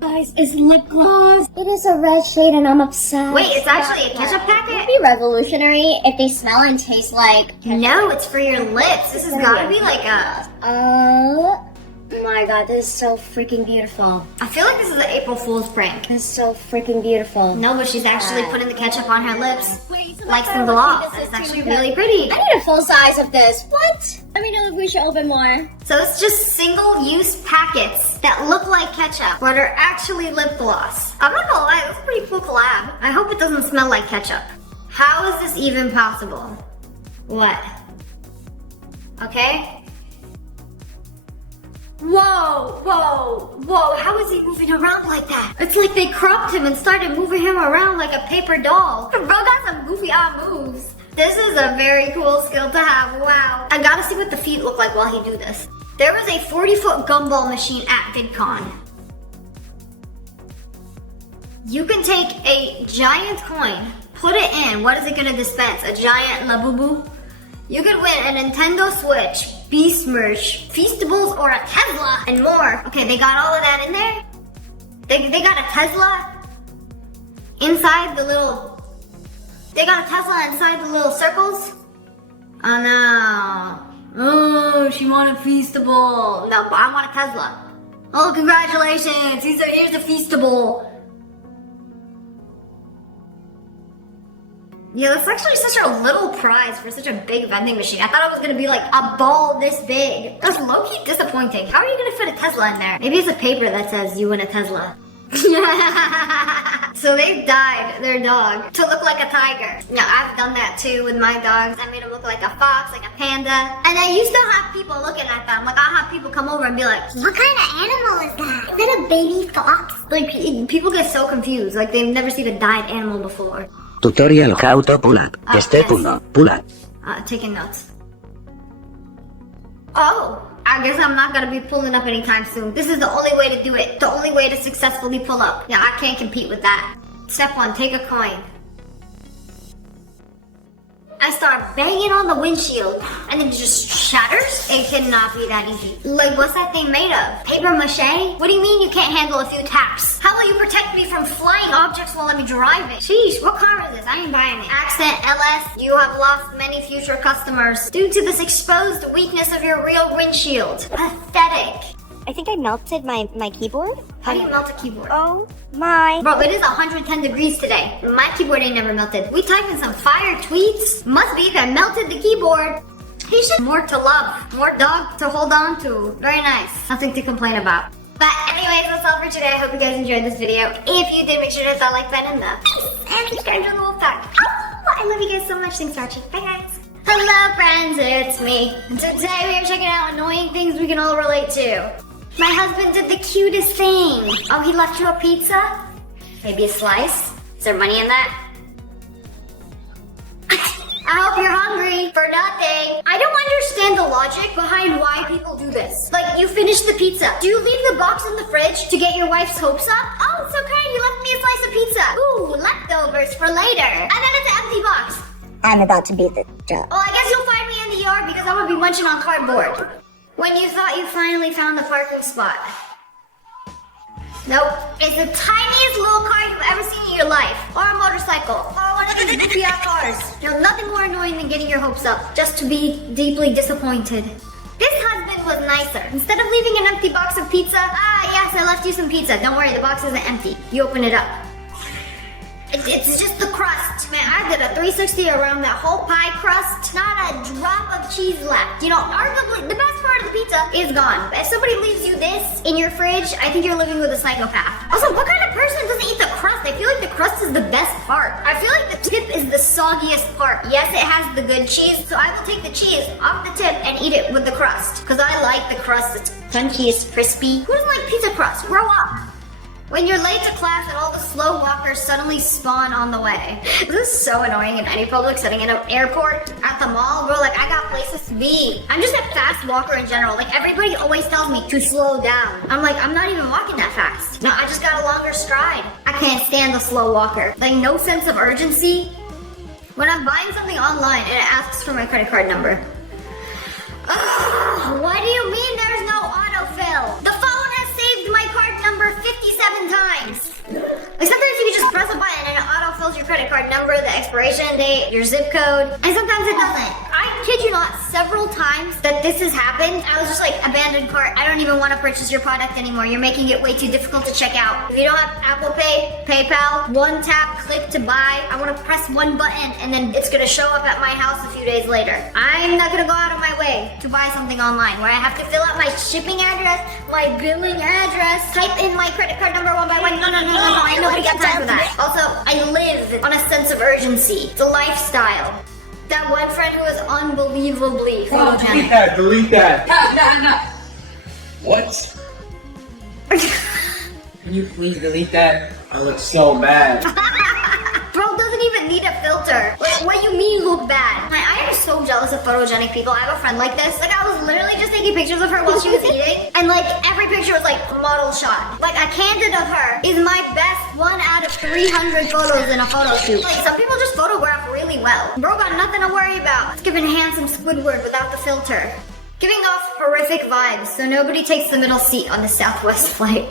Guys, it's lip gloss. It is a red shade and I'm obsessed. Wait, it's actually a ketchup It would packet? be revolutionary if they smell and taste like ketchup. No, it's for your lips. This has gotta be like a... Oh my god, this is so freaking beautiful. I feel like this is an April Fool's prank. This is so freaking beautiful. No, but she's actually putting the ketchup on her lips. Like some gloss. It's actually really pretty. I need a full size of this. What? Let me know if we should open more. So it's just single-use packets that look like ketchup, but are actually lip gloss. I'm not gonna lie, that's a pretty cool collab. I hope it doesn't smell like ketchup. How is this even possible? What? Okay. Whoa, whoa, whoa, how is he moving around like that? It's like they cropped him and started moving him around like a paper doll. Bro got some goofy moves. This is a very cool skill to have, wow. I gotta see what the feet look like while he do this. There was a 40-foot gumball machine at VidCon. You can take a giant coin, put it in, what is it gonna dispense? A giant Labubu? You could win a Nintendo Switch, Beast merch, Feastables, or a Tesla, and more. Okay, they got all of that in there. They got a Tesla inside the little... They got a Tesla inside the little circles. Oh no. Oh, she wanted Feastable. No, but I want a Tesla. Oh, congratulations. Here's a Feastable. Yeah, that's actually such a little prize for such a big vending machine. I thought it was gonna be like a ball this big. That's low-key disappointing. How are you gonna fit a Tesla in there? Maybe it's a paper that says you win a Tesla. So they dyed their dog to look like a tiger. Yeah, I've done that too with my dogs. I made them look like a fox, like a panda. And then you still have people looking at them. Like I'll have people come over and be like, what kind of animal is that? Is that a baby fox? Like people get so confused. Like they've never seen a dyed animal before. Tutorial how to pull up. Step 1. Pull up. Taking notes. Oh, I guess I'm not gonna be pulling up anytime soon. This is the only way to do it. The only way to successfully pull up. Yeah, I can't compete with that. Step 1, take a coin. I start banging on the windshield and then it just shatters. It cannot be that easy. Like, what's that thing made of? Paper mache? What do you mean you can't handle a few taps? How will you protect me from flying objects while I'm driving? Sheesh, what car is this? I ain't buying it. Accent LS, you have lost many future customers due to this exposed weakness of your real windshield. Pathetic. I think I melted my keyboard. How do you melt a keyboard? Oh my. Bro, it is 110 degrees today. My keyboard ain't never melted. We typed in some fire tweets. Must be that melted the keyboard. He should more to love, more dog to hold on to. Very nice. Nothing to complain about. But anyways, that's all for today. I hope you guys enjoyed this video. If you did, make sure to hit that like button and subscribe to the Wolf Pack. Oh, I love you guys so much. Thanks for watching. Bye guys. Hello friends, it's me. And today we are checking out annoying things we can all relate to. My husband did the cutest thing. Oh, he left you a pizza? Maybe a slice? Is there money in that? I hope you're hungry for nothing. I don't understand the logic behind why people do this. Like, you finish the pizza. Do you leave the box in the fridge to get your wife's hopes up? Oh, so kind, you left me a slice of pizza. Ooh, leftovers for later. And then it's an empty box. I'm about to beat the job. Well, I guess you'll find me in the yard because I'm gonna be munching on cardboard. When you thought you finally found the parking spot. Nope. It's the tiniest little car you've ever seen in your life. Or a motorcycle. Or one of these goofy cars. You know, nothing more annoying than getting your hopes up. Just to be deeply disappointed. This husband was nicer. Instead of leaving an empty box of pizza, yes, I left you some pizza. Don't worry, the box isn't empty. You open it up. It's just the crust. Man, I did a 360 around that whole pie crust. Not a drop of cheese left. You know, arguably, the best part of the pizza is gone. If somebody leaves you this in your fridge, I think you're living with a psychopath. Also, what kind of person doesn't eat the crust? I feel like the crust is the best part. I feel like the tip is the soggiest part. Yes, it has the good cheese, so I will take the cheese off the tip and eat it with the crust. Because I like the crust. It's crunchy, it's crispy. Who doesn't like pizza crust? Grow up. When you're late to class and all the slow walkers suddenly spawn on the way. This is so annoying in any public setting. In an airport, at the mall, bro, like, I got places to be. I'm just a fast walker in general. Like, everybody always tells me to slow down. I'm like, I'm not even walking that fast. No, I just got a longer stride. I can't stand the slow walker. Like, no sense of urgency. When I'm buying something online and it asks for my credit card number. Ugh, what do you mean there's no autofill? The phone has saved my card number 57 times. Like, sometimes you can just press a button and it autofills your credit card number, the expiration date, your zip code, and sometimes it doesn't. I kid you not, several times that this has happened, I was just like, abandoned cart, I don't even want to purchase your product anymore. You're making it way too difficult to check out. If you don't have Apple Pay, PayPal, one tap, click to buy, I want to press one button and then it's going to show up at my house a few days later. I'm not going to go out of my way to buy something online where I have to fill out my shipping address, my billing address, type in my credit card number one by one. No, I nobody got time for that. Also, I live on a sense of urgency. It's a lifestyle. That one friend who is unbelievably photogenic. Delete that. What? Can you please delete that? I look so bad. Bro doesn't even need a filter. Like, what do you mean look bad? Like, I am so jealous of photogenic people. I have a friend like this. Like, I was literally just taking pictures of her while she was eating. And like, every picture was like model shot. Like, a candid of her is my best 1 out of 300 photos in a photo shoot. Like, some people just photograph really well. Bro got nothing to worry about. It's giving handsome Squidward without the filter. Giving off horrific vibes, so nobody takes the middle seat on the Southwest flight.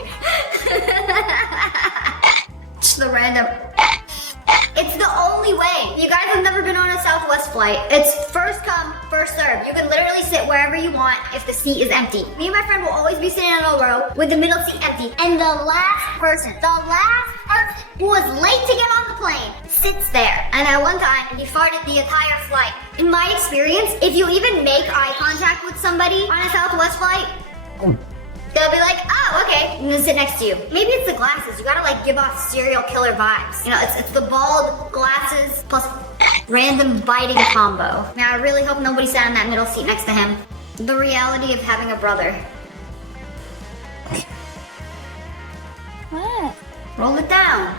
Just the random... It's the only way. You guys have never been on a Southwest flight. It's first come, first serve. You can literally sit wherever you want if the seat is empty. Me and my friend will always be sitting in a row with the middle seat empty. And the last person who was late to get on the plane sits there. And at one time, he farted the entire flight. In my experience, if you even make eye contact with somebody on a Southwest flight, they'll be like, oh, okay, and then sit next to you. Maybe it's the glasses. You gotta like give off serial killer vibes. You know, it's the bald glasses plus random biting combo. Now, I really hope nobody sat in that middle seat next to him. The reality of having a brother. What? Roll it down.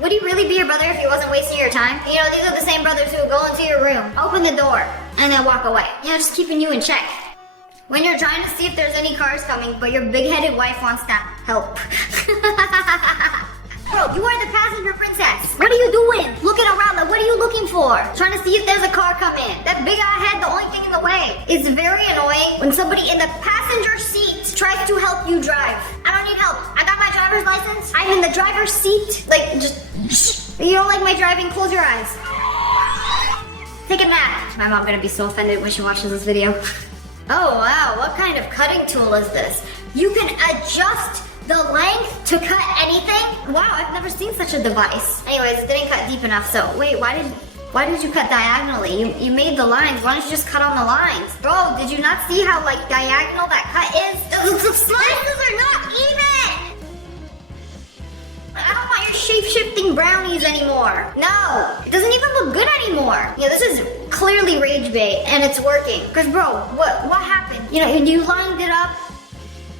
Would he really be your brother if he wasn't wasting your time? You know, these are the same brothers who would go into your room, open the door, and then walk away. You know, just keeping you in check. When you're trying to see if there's any cars coming, but your big-headed wife wants to help. Bro, you are the passenger princess. What are you doing? Looking around, like, what are you looking for? Trying to see if there's a car coming. That big eye head, the only thing in the way. It's very annoying when somebody in the passenger seat tries to help you drive. I don't need help. I got my driver's license. I'm in the driver's seat. Like, just, you don't like my driving? Close your eyes. Take a nap. My mom's gonna be so offended when she watches this video. Oh, wow, what kind of cutting tool is this? You can adjust the length to cut anything? Wow, I've never seen such a device. Anyways, it didn't cut deep enough, so wait, why did you cut diagonally? You made the lines, why don't you just cut on the lines? Bro, did you not see how like diagonal that cut is? The slices are not even! I don't want your shape-shifting brownies anymore. No, it doesn't even look good anymore. Yeah, this is clearly rage bait and it's working. Cause bro, what happened? You know, you lined it up.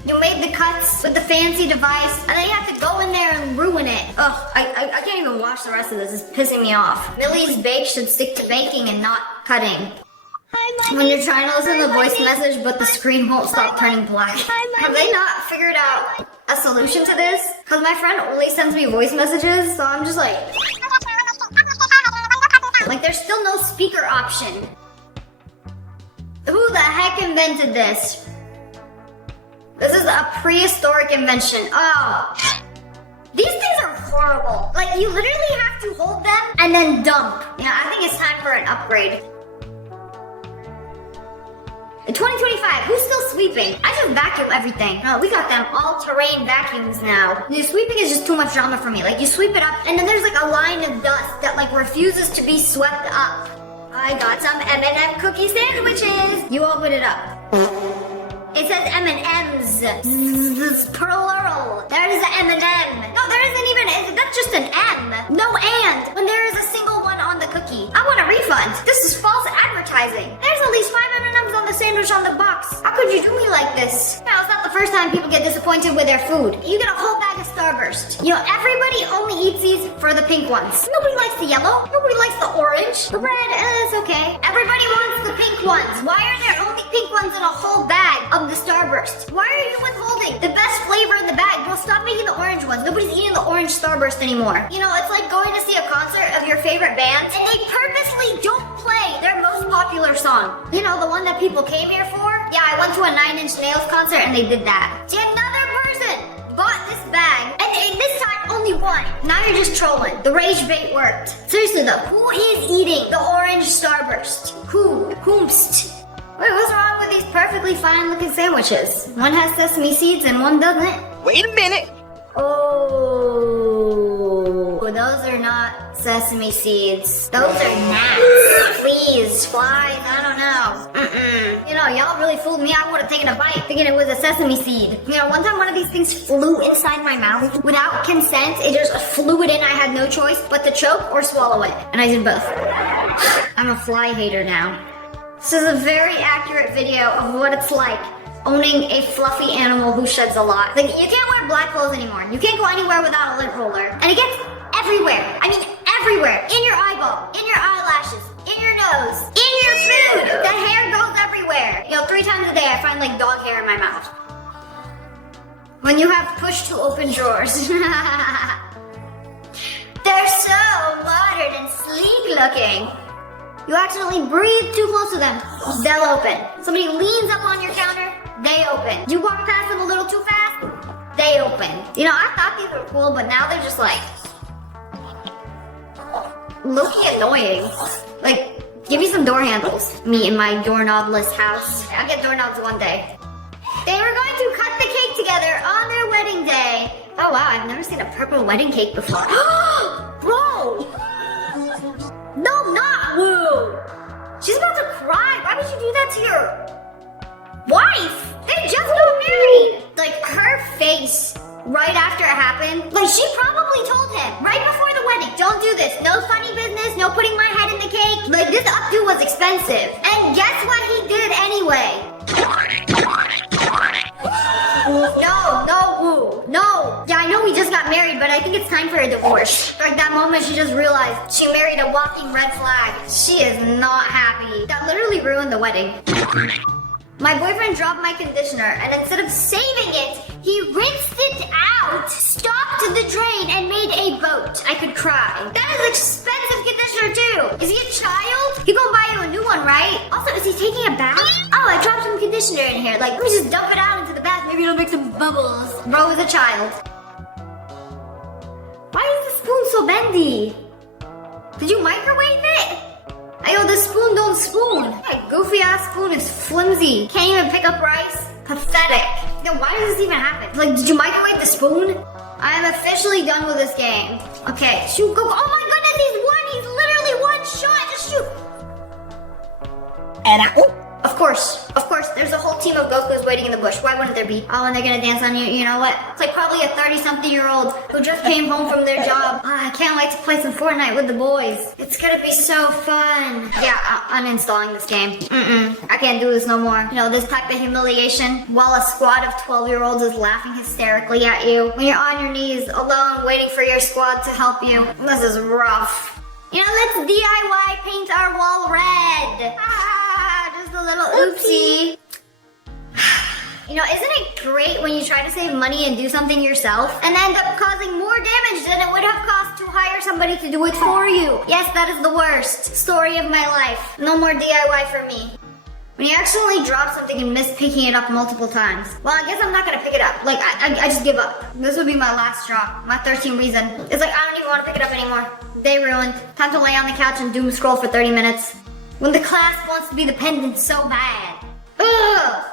You made the cuts with the fancy device, and then you have to go in there and ruin it. Ugh, I can't even watch the rest of this. It's pissing me off. Millie's Bake should stick to baking and not cutting. When you're trying to listen to the voice message, but the screen won't stop turning black. Have they not figured out a solution to this? Because my friend only sends me voice messages, so I'm just like there's still no speaker option. Who the heck invented this? This is a prehistoric invention. Oh. These things are horrible. Like, you literally have to hold them and then dump. Yeah, I think it's time for an upgrade. In 2025, who's still sweeping? I just vacuum everything. No, we got them all-terrain vacuums now. Sweeping is just too much drama for me. Like, you sweep it up, and then there's like a line of dust that like refuses to be swept up. I got some M&M cookie sandwiches. You open it up. It says M&M's. This plural. There is an M&M. No, there isn't even. That's just an M. No and. When there is a single one on the cookie. I want a refund. This is false advertising. There's at least 5 M&Ms on the sandwich on the box. How could you do me like this? No, it's not the first time people get disappointed with their food. You get a whole bag of Starburst. You know, everybody only eats these for the pink ones. Nobody likes the yellow. Nobody likes the orange. The red, it's okay. Everybody wants the pink ones. Why are there only pink ones in a whole bag of the Starburst? Why are you withholding the best flavor in the bag? Well, stop making the orange ones. Nobody's eating the orange Starburst anymore. You know, it's like going to see a concert of your favorite band, and they purposely don't play their most popular song. You know, the one that people came here for? Yeah, I went to a 9 Inch Nails concert, and they did that. See, another person bought this bag, and this time only one. Now you're just trolling. The rage bait worked. Seriously though, who is eating the orange Starburst? Who? Whomst? Wait, what's wrong with these perfectly fine looking sandwiches? One has sesame seeds and one doesn't. Wait a minute. Oh, those are not sesame seeds. Those are gnats, fleas, flies, I don't know. You know, y'all really fooled me. I would have taken a bite thinking it was a sesame seed. You know, one time one of these things flew inside my mouth without consent. It just flew it in. I had no choice but to choke or swallow it. And I did both. I'm a fly hater now. This is a very accurate video of what it's like owning a fluffy animal who sheds a lot. Like, you can't wear black clothes anymore. You can't go anywhere without a lint roller. And it gets everywhere. I mean, everywhere. In your eyeball, in your eyelashes, in your nose, in your food. The hair goes everywhere. You know, 3 times a day I find like dog hair in my mouth. When you have push to open drawers. They're so modern and sleek looking. You accidentally breathe too close to them, they'll open. Somebody leans up on your counter, they open. You walk past them a little too fast, they open. You know, I thought these were cool, but now they're just like low-key annoying. Like, give me some door handles. Me in my doorknobless house. I'll get doorknobs one day. They were going to cut the cake together on their wedding day. Oh wow, I've never seen a purple wedding cake before. Bro! No, not Woo! She's about to cry. Why would you do that to your wife? They just got married. Like, her face right after it happened, like, she probably told him right before the wedding, don't do this. No funny business, no putting my head in the cake. Like, this updo was expensive. And guess what he did anyway? No, Woo. No. Yeah, I know we just got married, but I think it's time for a divorce. Like, that moment she just realized she married a walking red flag. She is not happy. That literally ruined the wedding. My boyfriend dropped my conditioner, and instead of saving it, he rinsed it out, stopped the drain, and made a boat. I could cry. That is expensive conditioner too. Is he a child? He gonna buy you a new one, right? Also, is he taking a bath? Oh, I dropped some conditioner in here. Like, let me just dump it out into the bath. Maybe it'll make some bubbles. Bro is a child. Why is the spoon so bendy? Did you microwave it? Ayo, the spoon don't spoon. That goofy ass spoon is flimsy. Can't even pick up rice. Pathetic. Yo, why does this even happen? Like, did you microwave the spoon? I am officially done with this game. Okay, shoot, go. Oh my goodness, he's literally one shot. Just shoot. And Of course, there's a whole team team of Gokus waiting in the bush. Why wouldn't there be? Oh, and they're gonna dance on you. You know what? It's like probably a 30-something-year-old who just came home from their job. I can't wait to play some Fortnite with the boys. It's gonna be so fun. Yeah, I'm uninstalling this game. I can't do this no more. You know, this type of humiliation while a squad of 12-year-olds is laughing hysterically at you. When you're on your knees, alone, waiting for your squad to help you. This is rough. You know, let's DIY paint our wall red. Just a little oopsie. You know, isn't it great when you try to save money and do something yourself and end up causing more damage than it would have cost to hire somebody to do it for you? Yes, that is the worst story of my life. No more DIY for me. When you accidentally drop something and miss picking it up multiple times. Well, I guess I'm not gonna pick it up. Like, I just give up. This would be my last drop. My 13th reason. It's like, I don't even want to pick it up anymore. Day ruined. Time to lay on the couch and doom scroll for 30 minutes. When the class wants to be the pendant so bad. Ugh!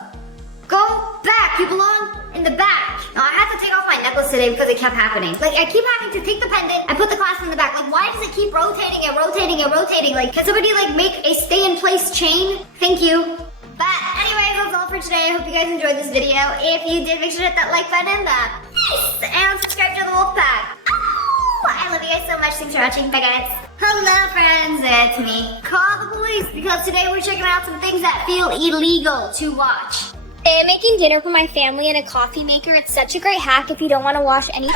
Go back! You belong in the back! No, I had to take off my necklace today because it kept happening. Like, I keep having to take the pendant and put the class in the back. Like, why does it keep rotating and rotating and rotating? Like, can somebody, like, make a stay-in-place chain? Thank you. But anyways, that's all for today. I hope you guys enjoyed this video. If you did, make sure to hit that like button, and subscribe to the Wolf Pack. Oh, I love you guys so much. Thanks for watching. Bye, guys. Hello, friends. It's me. Call the police, because today we're checking out some things that feel illegal to watch. I'm making dinner for my family in a coffee maker. It's such a great hack if you don't want to wash any.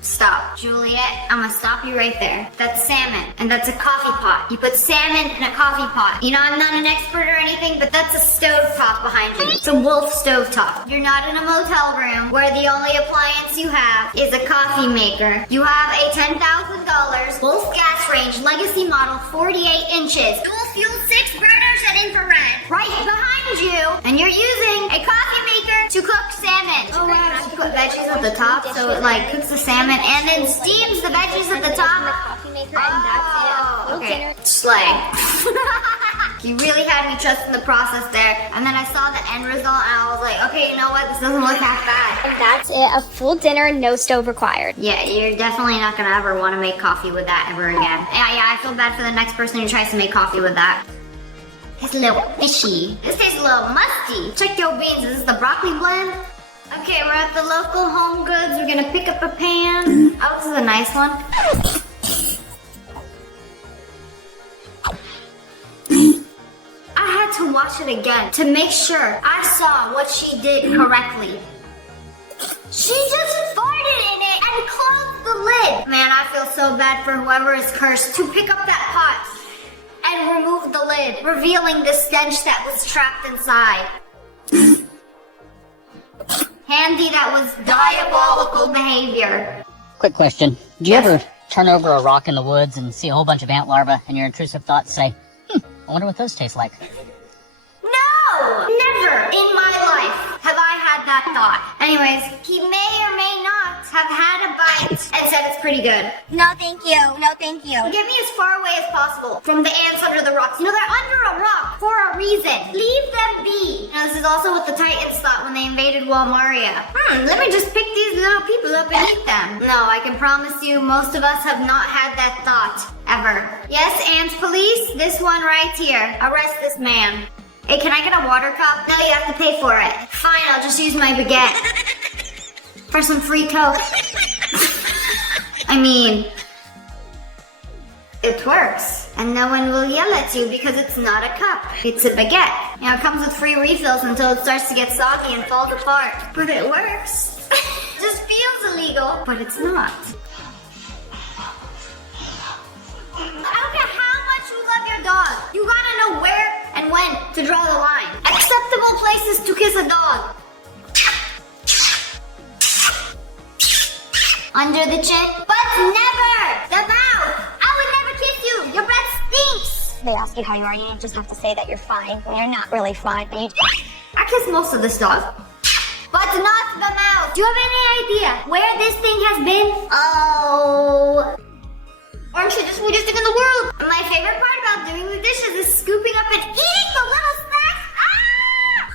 Stop. Juliet, I'm gonna stop you right there. That's salmon, and that's a coffee pot. You put salmon in a coffee pot. You know, I'm not an expert or anything, but that's a stovetop behind you. It's a Wolf stovetop. You're not in a motel room where the only appliance you have is a coffee maker. You have a $10,000 Wolf gas range legacy model 48 inches. Dual fuel 6 burners and infrared. Right behind you, and you're using a coffee maker to cook salmon. Oh wow, you put veggies at the top so it like cooks the salmon and then steams the veggies at the top. Coffee maker, and that's it. Okay. Slay. You really had me trusting the process there. And then I saw the end result and I was like, okay, you know what? This doesn't look half bad. And that's it. A full dinner, no stove required. Yeah, you're definitely not gonna ever want to make coffee with that ever again. Yeah, I feel bad for the next person who tries to make coffee with that. It's a little fishy. This tastes a little musty. Check your beans. Is this the broccoli blend? Okay, we're at the local Home Goods. We're gonna pick up a pan. Oh, this is a nice one. I had to watch it again to make sure I saw what she did correctly. She just farted in it and closed the lid. Man, I feel so bad for whoever is cursed to pick up that pot and remove the lid, revealing the stench that was trapped inside. Handy, that was diabolical behavior. Quick question. Do you ever turn over a rock in the woods and see a whole bunch of ant larvae and your intrusive thoughts say, I wonder what those taste like? No! Never in my life have I had that thought. Anyways, he may or may not have had a bite and said it's pretty good. No, thank you. No, thank you. Get me as far away as possible from the ants under the rocks. You know, they're under a rock for a reason. Leave them be. You know, this is also what the Titans thought when they invaded Walmaria. Let me just pick these little people up and eat them. No, I can promise you most of us have not had that thought, ever. Yes, ant police, this one right here. Arrest this man. Hey, can I get a water cup? No, you have to pay for it. Fine, I'll just use my baguette. For some free Coke. I mean, it works. And no one will yell at you because it's not a cup. It's a baguette. You know, it comes with free refills until it starts to get soggy and falls apart. But it works. Just feels illegal, but it's not. I don't care how much you love your dog. You gotta know where and when to draw the line. Acceptable places to kiss a dog. Under the chin, but never the mouth. I would never kiss you. Your breath stinks. They ask you how you are, you just have to say that you're fine when you're not really fine. But you... I kiss most of this dog, but not the mouth. Do you have any idea where this thing has been? Oh. Aren't you the sweetest thing in the world? And my favorite part about doing the dishes is scooping up and eating the little snacks. Ah!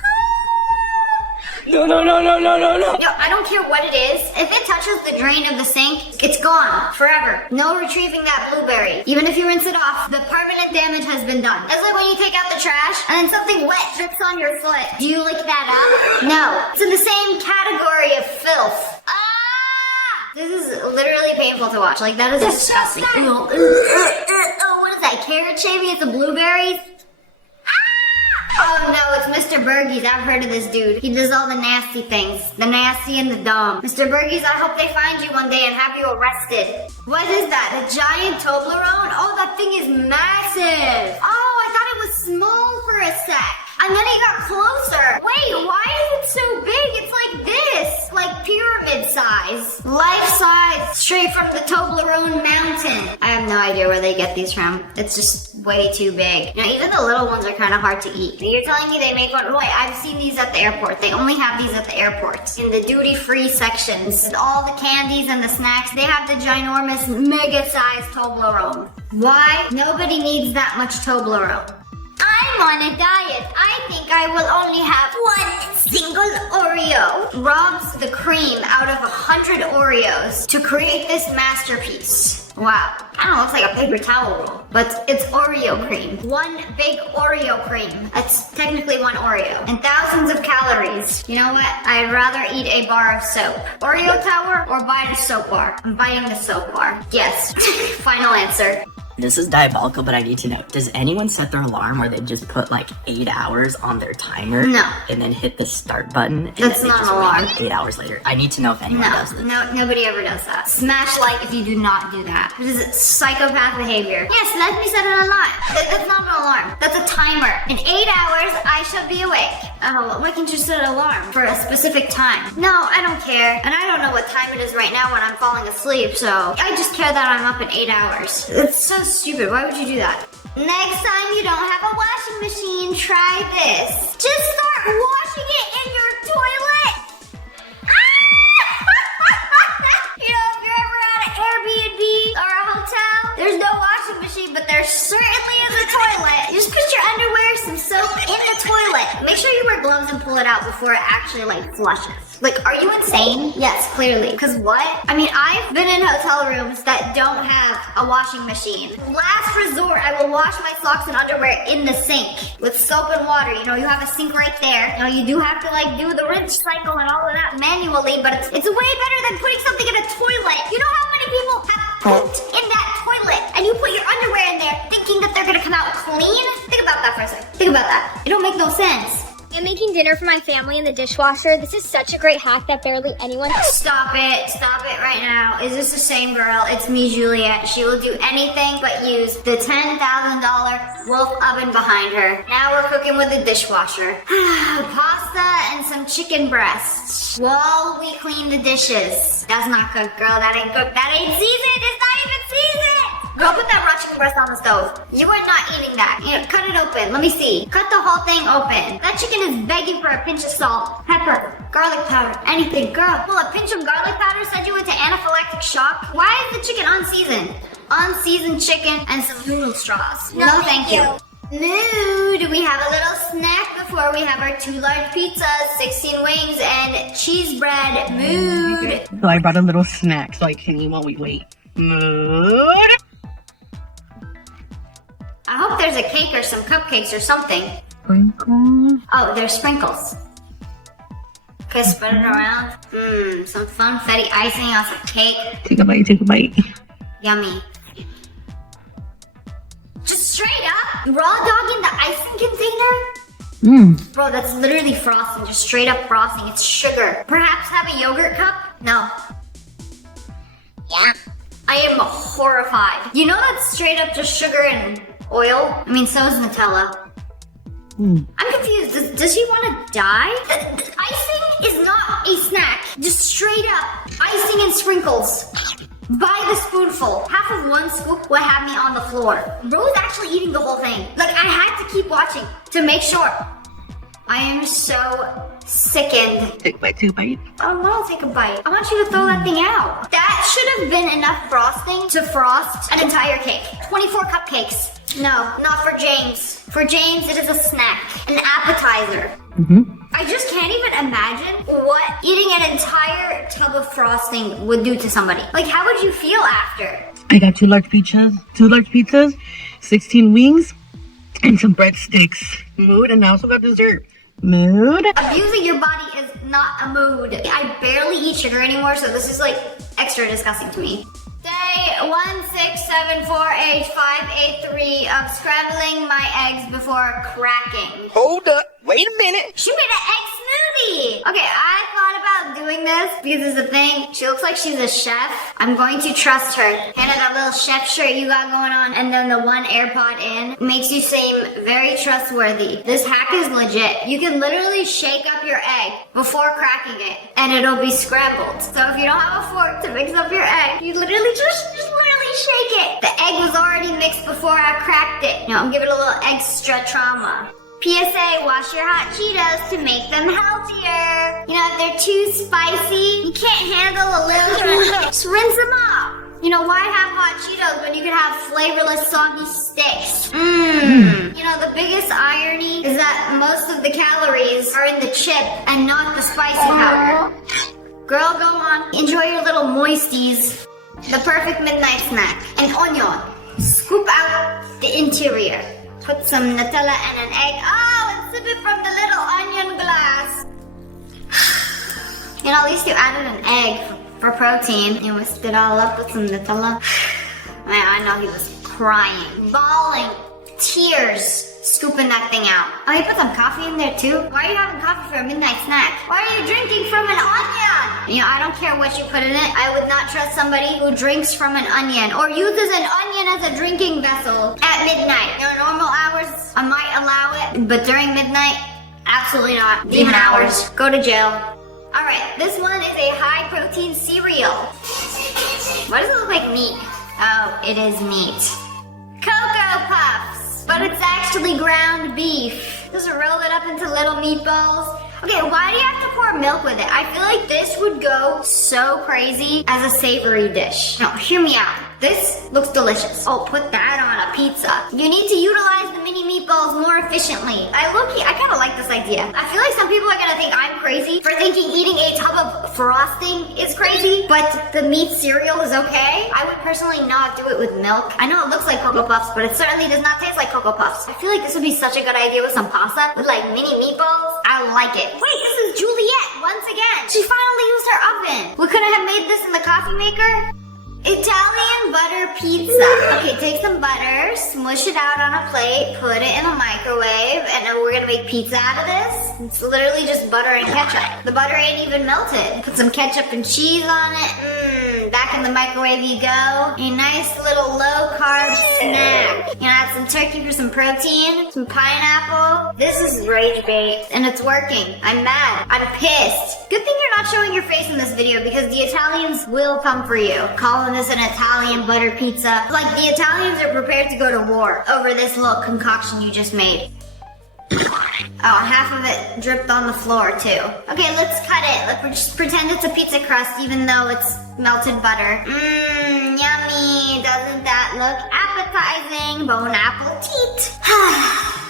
No, no, no, no, no, no, no. Yo, I don't care what it is. If it touches the drain of the sink, it's gone forever. No retrieving that blueberry. Even if you rinse it off, the permanent damage has been done. It's like when you take out the trash and then something wet drips on your foot. Do you lick that up? No. It's in the same category of filth. This is literally painful to watch. Like, that is disgusting. Oh, what is that? Carrot shaving? It's the blueberries? Oh no, it's Mr. Burgies. I've heard of this dude. He does all the nasty things. The nasty and the dumb. Mr. Burgies, I hope they find you one day and have you arrested. What is that? A giant Toblerone? Oh, that thing is massive. Oh, I thought it was small for a sec. And then he got closer. Wait, why is it so big? It's like this. Like pyramid size. Life size. Straight from the Toblerone mountain. I have no idea where they get these from. It's just way too big. You know, even the little ones are kind of hard to eat. You're telling me they make one? Wait, I've seen these at the airport. They only have these at the airport. In the duty-free sections. With all the candies and the snacks, they have the ginormous, mega-sized Toblerone. Why? Nobody needs that much Toblerone. I'm on a diet. I think I will only have one single Oreo. Robs the cream out of 100 Oreos to create this masterpiece. Wow. I don't know, it looks like a paper towel roll. But it's Oreo cream. One big Oreo cream. That's technically one Oreo. And thousands of calories. You know what? I'd rather eat a bar of soap. Oreo tower or bite a soap bar? I'm biting the soap bar. Yes. Final answer. This is diabolical, but I need to know, does anyone set their alarm where they just put like 8 hours on their timer? No. And then hit the start button? And That's then not just an alarm. wait 8 hours later. I need to know if anyone does this. No, nobody ever does that. Smash like if you do not do that. This is psychopath behavior. Yes, let me set an alarm. That's not an alarm. That's a timer. In 8 hours, I shall be awake. Oh, why can't you set an alarm for a specific time? No, I don't care. And I don't know what time it is right now when I'm falling asleep, so I just care that I'm up in 8 hours. It's so stupid. Why would you do that? Next time you don't have a washing machine, try this. Just start washing it in your toilet. You know, if you're ever at an Airbnb or a hotel, there's no washing machine, but there certainly is a toilet. You just put your underwear, some soap in the toilet. Make sure you wear gloves and pull it out before it actually flushes. Like, are you insane? Yes, clearly. Because what? I mean, I've been in hotel rooms that don't have a washing machine. Last resort, I will wash my socks and underwear in the sink with soap and water. You know, you have a sink right there. You know, you do have to do the rinse cycle and all of that manually, but it's way better than putting something in a toilet. You know how many people have pooped in that toilet and you put your underwear in there thinking that they're gonna come out clean? Think about that for a second. Think about that. It don't make no sense. I'm making dinner for my family in the dishwasher. This is such a great hack that barely anyone... Stop it right now. Is this the same girl? It's me, Juliet. She will do anything but use the $10,000 Wolf oven behind her. Now we're cooking with the dishwasher. Pasta and some chicken breasts while we clean the dishes. That's not cooked, girl. That ain't cooked. That ain't seasoned. It's not even seasoned. Girl, put that raw chicken breast on the stove. You are not eating that. You know, cut it open. Let me see. Cut the whole thing open. That chicken is begging for a pinch of salt, pepper, garlic powder, anything. Girl, will a pinch of garlic powder send you into anaphylactic shock? Why is the chicken unseasoned? Unseasoned chicken and some noodle straws. No, thank you. Mood, we have a little snack before we have our 2 large pizzas, 16 wings, and cheese bread. Mood. So I brought a little snack so I can eat while we wait. Mood. I hope there's a cake or some cupcakes or something. Sprinkles. Oh, there's sprinkles. Okay, spread it around. Some funfetti icing on some cake. Take a bite, take a bite. Yummy. Just straight up, raw dogging the icing container? Bro, that's literally frosting, just straight up frosting. It's sugar. Perhaps have a yogurt cup? No. Yeah. I am horrified. You know that's straight up just sugar and oil? I mean, so is Nutella. I'm confused. Does he want to die? Icing is not a snack. Just straight up icing and sprinkles. By the spoonful. Half of one scoop would have me on the floor. Bro's actually eating the whole thing. Like, I had to keep watching to make sure. I am so sickened. Take a bite, take a bite. I don't want to take a bite. I want you to throw that thing out. That should have been enough frosting to frost an entire cake. 24 cupcakes. No, not for James. For James, it is a snack, an appetizer. I just can't even imagine eating an entire tub of frosting would do to somebody. Like, how would you feel after? I got 2 large pizzas, 16 wings, and some breadsticks. Mood, and I also got dessert. Mood. Abusing your body is not a mood. I barely eat sugar anymore, so this is like extra disgusting to me. Day 1674858 of scrambling my eggs before cracking. Hold up. Wait a minute. She made an egg smoothie. Okay, I thought about doing this because it's a thing. She looks like she's a chef. I'm going to trust her. And that little chef shirt you got going on, and then the one AirPod in makes you seem very trustworthy. This hack is legit. You can literally shake up your egg before cracking it, and it'll be scrambled. So if you don't have a fork to mix up your egg, you literally just literally shake it. The egg was already mixed before I cracked it. Now I'm giving it a little extra trauma. PSA, wash your hot Cheetos to make them healthier. You know, if they're too spicy, you can't handle a little, just rinse them off. You know, why have hot Cheetos when you can have flavorless, soggy sticks? You know, the biggest irony is that most of the calories are in the chip and not the spicy powder. Girl, go on. Enjoy your little moisties. The perfect midnight snack. An onion. Scoop out the interior. Put some Nutella and an egg. Oh, and sip it from the little onion glass. You know, at least you added an egg for protein. You whisked it all up with some Nutella. Man, I know he was crying, bawling, tears, scooping that thing out. Oh, you put some coffee in there too? Why are you having coffee for a midnight snack? Why are you drinking from an onion? You know, I don't care what you put in it. I would not trust somebody who drinks from an onion or uses an onion as a drinking vessel at midnight. You know, normal hours, I might allow it, but during midnight, absolutely not. Demon hours, go to jail. All right, this one is a high protein cereal. Why does it look like meat? Oh, it is meat. Cocoa Puffs, but it's actually ground beef. Just roll it up into little meatballs. Okay, why do you have to pour milk with it? I feel like this would go so crazy as a savory dish. No, hear me out. This looks delicious. Oh, put that on a pizza. You need to utilize the mini meatballs more efficiently. I kind of like this idea. I feel like some people are gonna think I'm crazy for thinking eating a tub of frosting is crazy, but the meat cereal is okay. I would personally not do it with milk. I know it looks like Cocoa Puffs, but it certainly does not taste like Cocoa Puffs. I feel like this would be such a good idea with some pasta with like mini meatballs. I like it. Wait, this is Juliet once again. She finally used her oven. We couldn't have made this in the coffee maker. Italian butter pizza. Okay, take some butter, smush it out on a plate, put it in a microwave, and then we're gonna make pizza out of this. It's literally just butter and ketchup. The butter ain't even melted. Put some ketchup and cheese on it. Back in the microwave you go. A nice little low-carb snack. You know, add some turkey for some protein, some pineapple. This is rage bait, and it's working. I'm mad. I'm pissed. Good thing you're not showing your face in this video because the Italians will come for you. Calling this an Italian butter pizza. Like, the Italians are prepared to go to war over this little concoction you just made. Oh, half of it dripped on the floor too. Okay, let's cut it. Let's just pretend it's a pizza crust even though it's melted butter. Yummy. Doesn't that look appetizing? Bon appetit.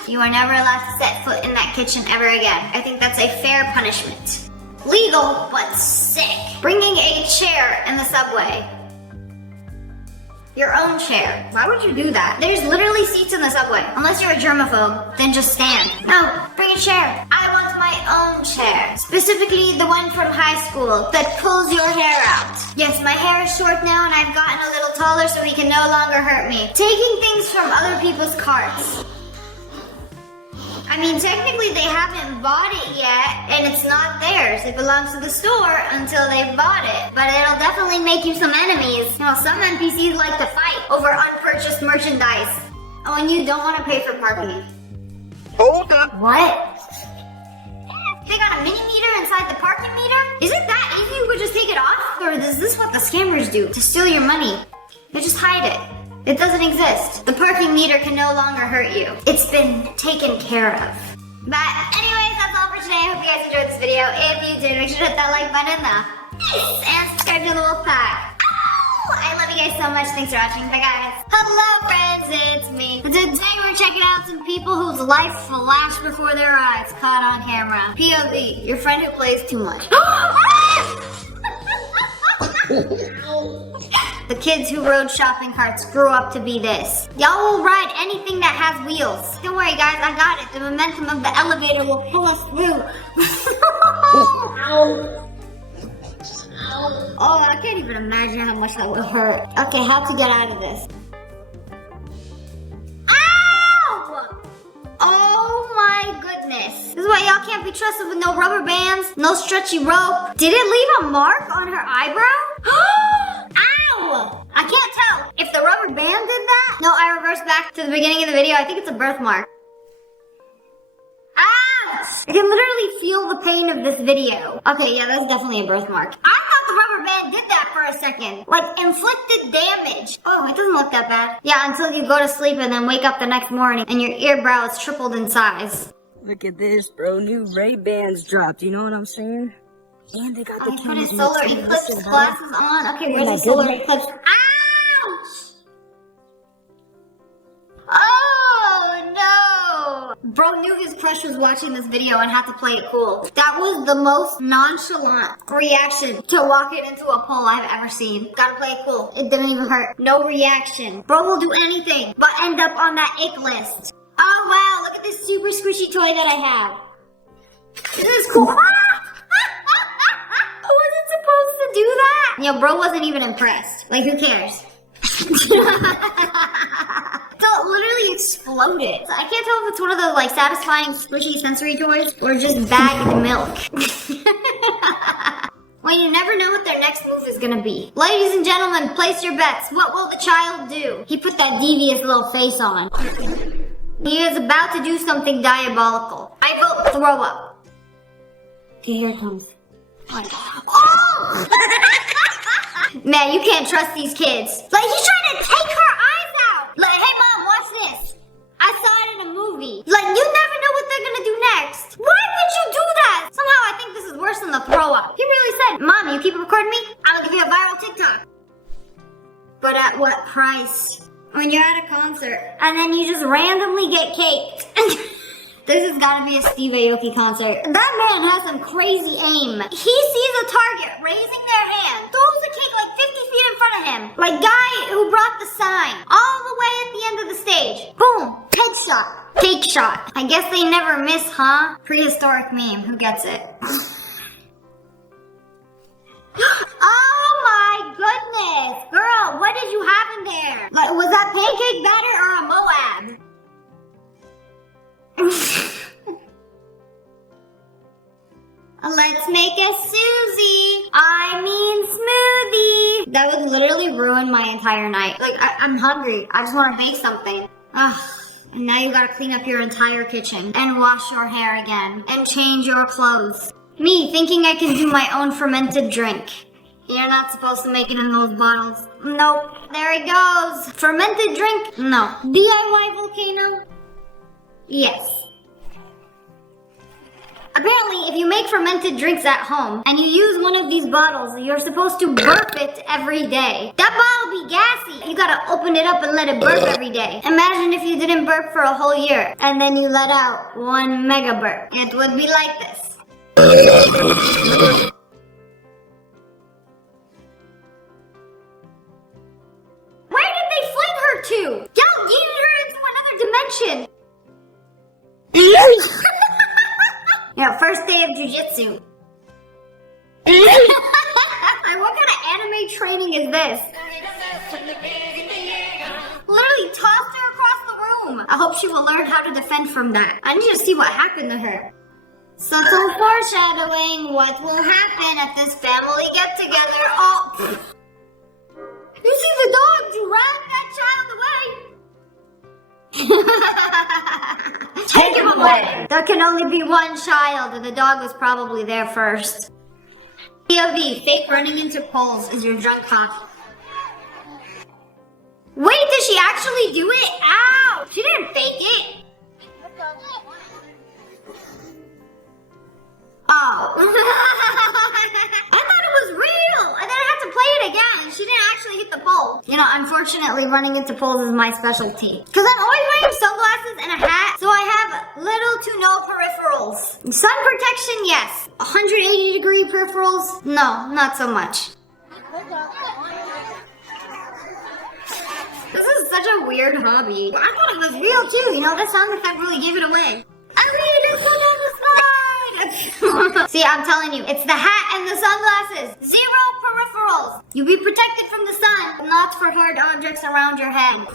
You are never allowed to set foot in that kitchen ever again. I think that's a fair punishment. Legal, but sick. Bringing a chair in the subway. Your own chair. Why would you do that? There's literally seats in the subway. Unless you're a germaphobe, then just stand. No, bring a chair. I want my own chair. Specifically the one from high school that pulls your hair out. Yes, my hair is short now and I've gotten a little taller so he can no longer hurt me. Taking things from other people's carts. I mean, technically they haven't bought it yet, and it's not theirs. It belongs to the store until they've bought it. But it'll definitely make you some enemies. You know, some NPCs like to fight over unpurchased merchandise. Oh, and you don't want to pay for parking. Hold up. What? They got a mini meter inside the parking meter? Is it that easy you could just take it off? Or is this what the scammers do to steal your money? They just hide it. It doesn't exist. The parking meter can no longer hurt you. It's been taken care of. But anyways, that's all for today. I hope you guys enjoyed this video. If you did, make sure to hit that like button, and subscribe to the Wolf Pack. I love you guys so much. Thanks for watching. Bye, guys. Hello, friends. It's me. Today we're checking out some people whose life flashed before their eyes, caught on camera. POV, your friend who plays too much. The kids who rode shopping carts grew up to be this. Y'all will ride anything that has wheels. Don't worry, guys. I got it. The momentum of the elevator will pull us through. Oh, I can't even imagine how much that would hurt. Okay, how to get out of this? Ow! Oh my goodness. This is why y'all can't be trusted with no rubber bands, no stretchy rope. Did it leave a mark on her eyebrow? Ow! I can't tell if the rubber band did that. No, I reversed back to the beginning of the video. I think it's a birthmark. I can literally feel the pain of this video. Okay, yeah, that's definitely a birthmark. I thought the rubber band did that for a second. Like, inflicted damage. Oh, it doesn't look that bad. Yeah, until you go to sleep and then wake up the next morning and your earbrow is tripled in size. Look at this, bro. New Ray-Bans dropped. You know what I'm saying? And they got the I put his solar eclipse glasses on. Okay, where's the solar eclipse? Ouch! Oh, no! Bro knew his crush was watching this video and had to play it cool. That was the most nonchalant reaction to walking into a pole I've ever seen. Gotta play it cool. It didn't even hurt. No reaction. Bro will do anything but end up on that ick list. Oh, wow. Look at this super squishy toy that I have. This is cool. Was it supposed to do that? Yo, bro wasn't even impressed. Like, who cares? So it literally exploded. So I can't tell if it's one of those like satisfying squishy sensory toys or just bagged milk. Well, you never know what their next move is gonna be. Ladies and gentlemen, place your bets. What will the child do? He put that devious little face on. He is about to do something diabolical. I vote throw up. Okay, here it comes. Oh! Man, you can't trust these kids. Like, he's trying to take her eyes out. Like, hey mom, watch this. I saw it in a movie. Like, you never know what they're gonna do next. Why would you do that? Somehow I think this is worse than the throw up. He really said, Mom, you keep recording me? I'm gonna give you a viral TikTok. But at what price? When you're at a concert and then you just randomly get caked. This has got to be a Steve Aoki concert. That man has some crazy aim. He sees a target raising their hand, throws the cake like 50 feet in front of him. Like guy who brought the sign all the way at the end of the stage. Boom, headshot, cake shot. I guess they never miss, huh? Prehistoric meme, who gets it? Oh my goodness, girl, what did you have in there? Like, was that pancake batter or a Moab? Let's make a Susie. I mean smoothie. That would literally ruin my entire night. Like, I'm hungry. I just want to bake something. Ugh. And now you gotta clean up your entire kitchen and wash your hair again and change your clothes. Me thinking I can do my own fermented drink. You're not supposed to make it in those bottles. Nope. There it goes. Fermented drink? No. DIY volcano? Yes. Apparently, if you make fermented drinks at home and you use one of these bottles, you're supposed to burp it every day. That bottle be gassy. You gotta open it up and let it burp every day. Imagine if you didn't burp for a whole year and then you let out 1 mega burp. It would be like this. Where did they fling her to? Y'all yeeted her into another dimension. Yeah, first day of jujitsu. Like, what kind of anime training is this? Literally tossed her across the room. I hope she will learn how to defend from that. I need to see what happened to her. Subtle foreshadowing. What will happen at this family get-together? Oh. You see the dog drag that child away. Take him away. There can only be one child, and the dog was probably there first. POV, fake running into poles is your drunk cop. Wait, did she actually do it? Ow! She didn't fake it. Oh. I thought it was real. And then I had to play it it again. She didn't actually hit the pole. You know, unfortunately, running into poles is my specialty. Because I'm always wearing sunglasses and a hat, so I have little to no peripherals. Sun protection, yes. 180-degree peripherals, no, not so much. This is such a weird hobby. I thought it was real too, you know, the sound effect really gave it away. I mean, it's so See, I'm telling you, it's the hat and the sunglasses. Zero peripherals. You'll be protected from the sun, not for hard objects around your head.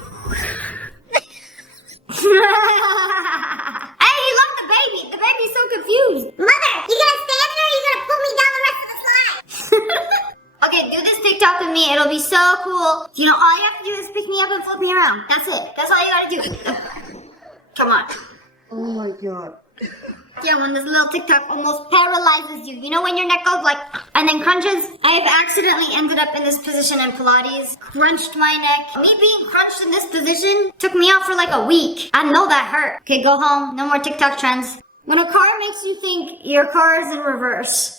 Hey, you love the baby. The baby's so confused. Mother, you gonna stand there or you gonna pull me down the rest of the slide? Okay, do this TikTok with me. It'll be so cool. You know, all you have to do is pick me up and flip me around. That's it. That's all you gotta do. Come on. Oh my god. Yeah, when this little TikTok almost paralyzes you. You know when your neck goes like, and then crunches? I have accidentally ended up in this position in Pilates. Crunched my neck. Me being crunched in this position took me out for like a week. I know that hurt. Okay, go home. No more TikTok trends. When a car makes you think your car is in reverse.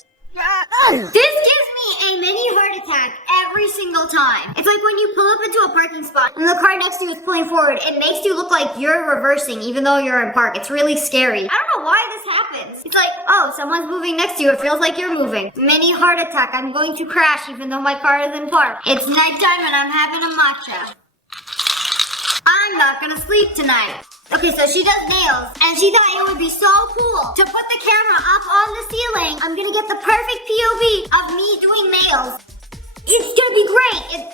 This gives me a mini heart attack every single time. It's like when you pull up into a parking spot and the car next to you is pulling forward. It makes you look like you're reversing even though you're in park. It's really scary. I don't know why this happens. It's like, oh, someone's moving next to you. It feels like you're moving. Mini heart attack. I'm going to crash even though my car is in park. It's nighttime and I'm having a matcha. I'm not gonna sleep tonight. Okay, so she does nails, and she thought it would be so cool to put the camera up on the ceiling. I'm gonna get the perfect POV of me doing nails. It's gonna be great.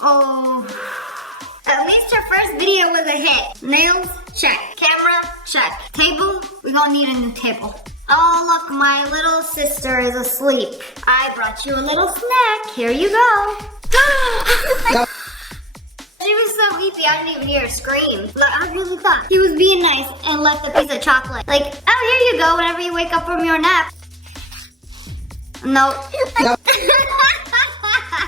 Oh. At least her first video was a hit. Nails, check. Camera, check. Table, we're gonna need a new table. Oh, look, my little sister is asleep. I brought you a little snack. Here you go. She was so sleepy, I didn't even hear her scream. Look, I really thought he was being nice and left a piece of chocolate. Like, oh, here you go whenever you wake up from your nap. No.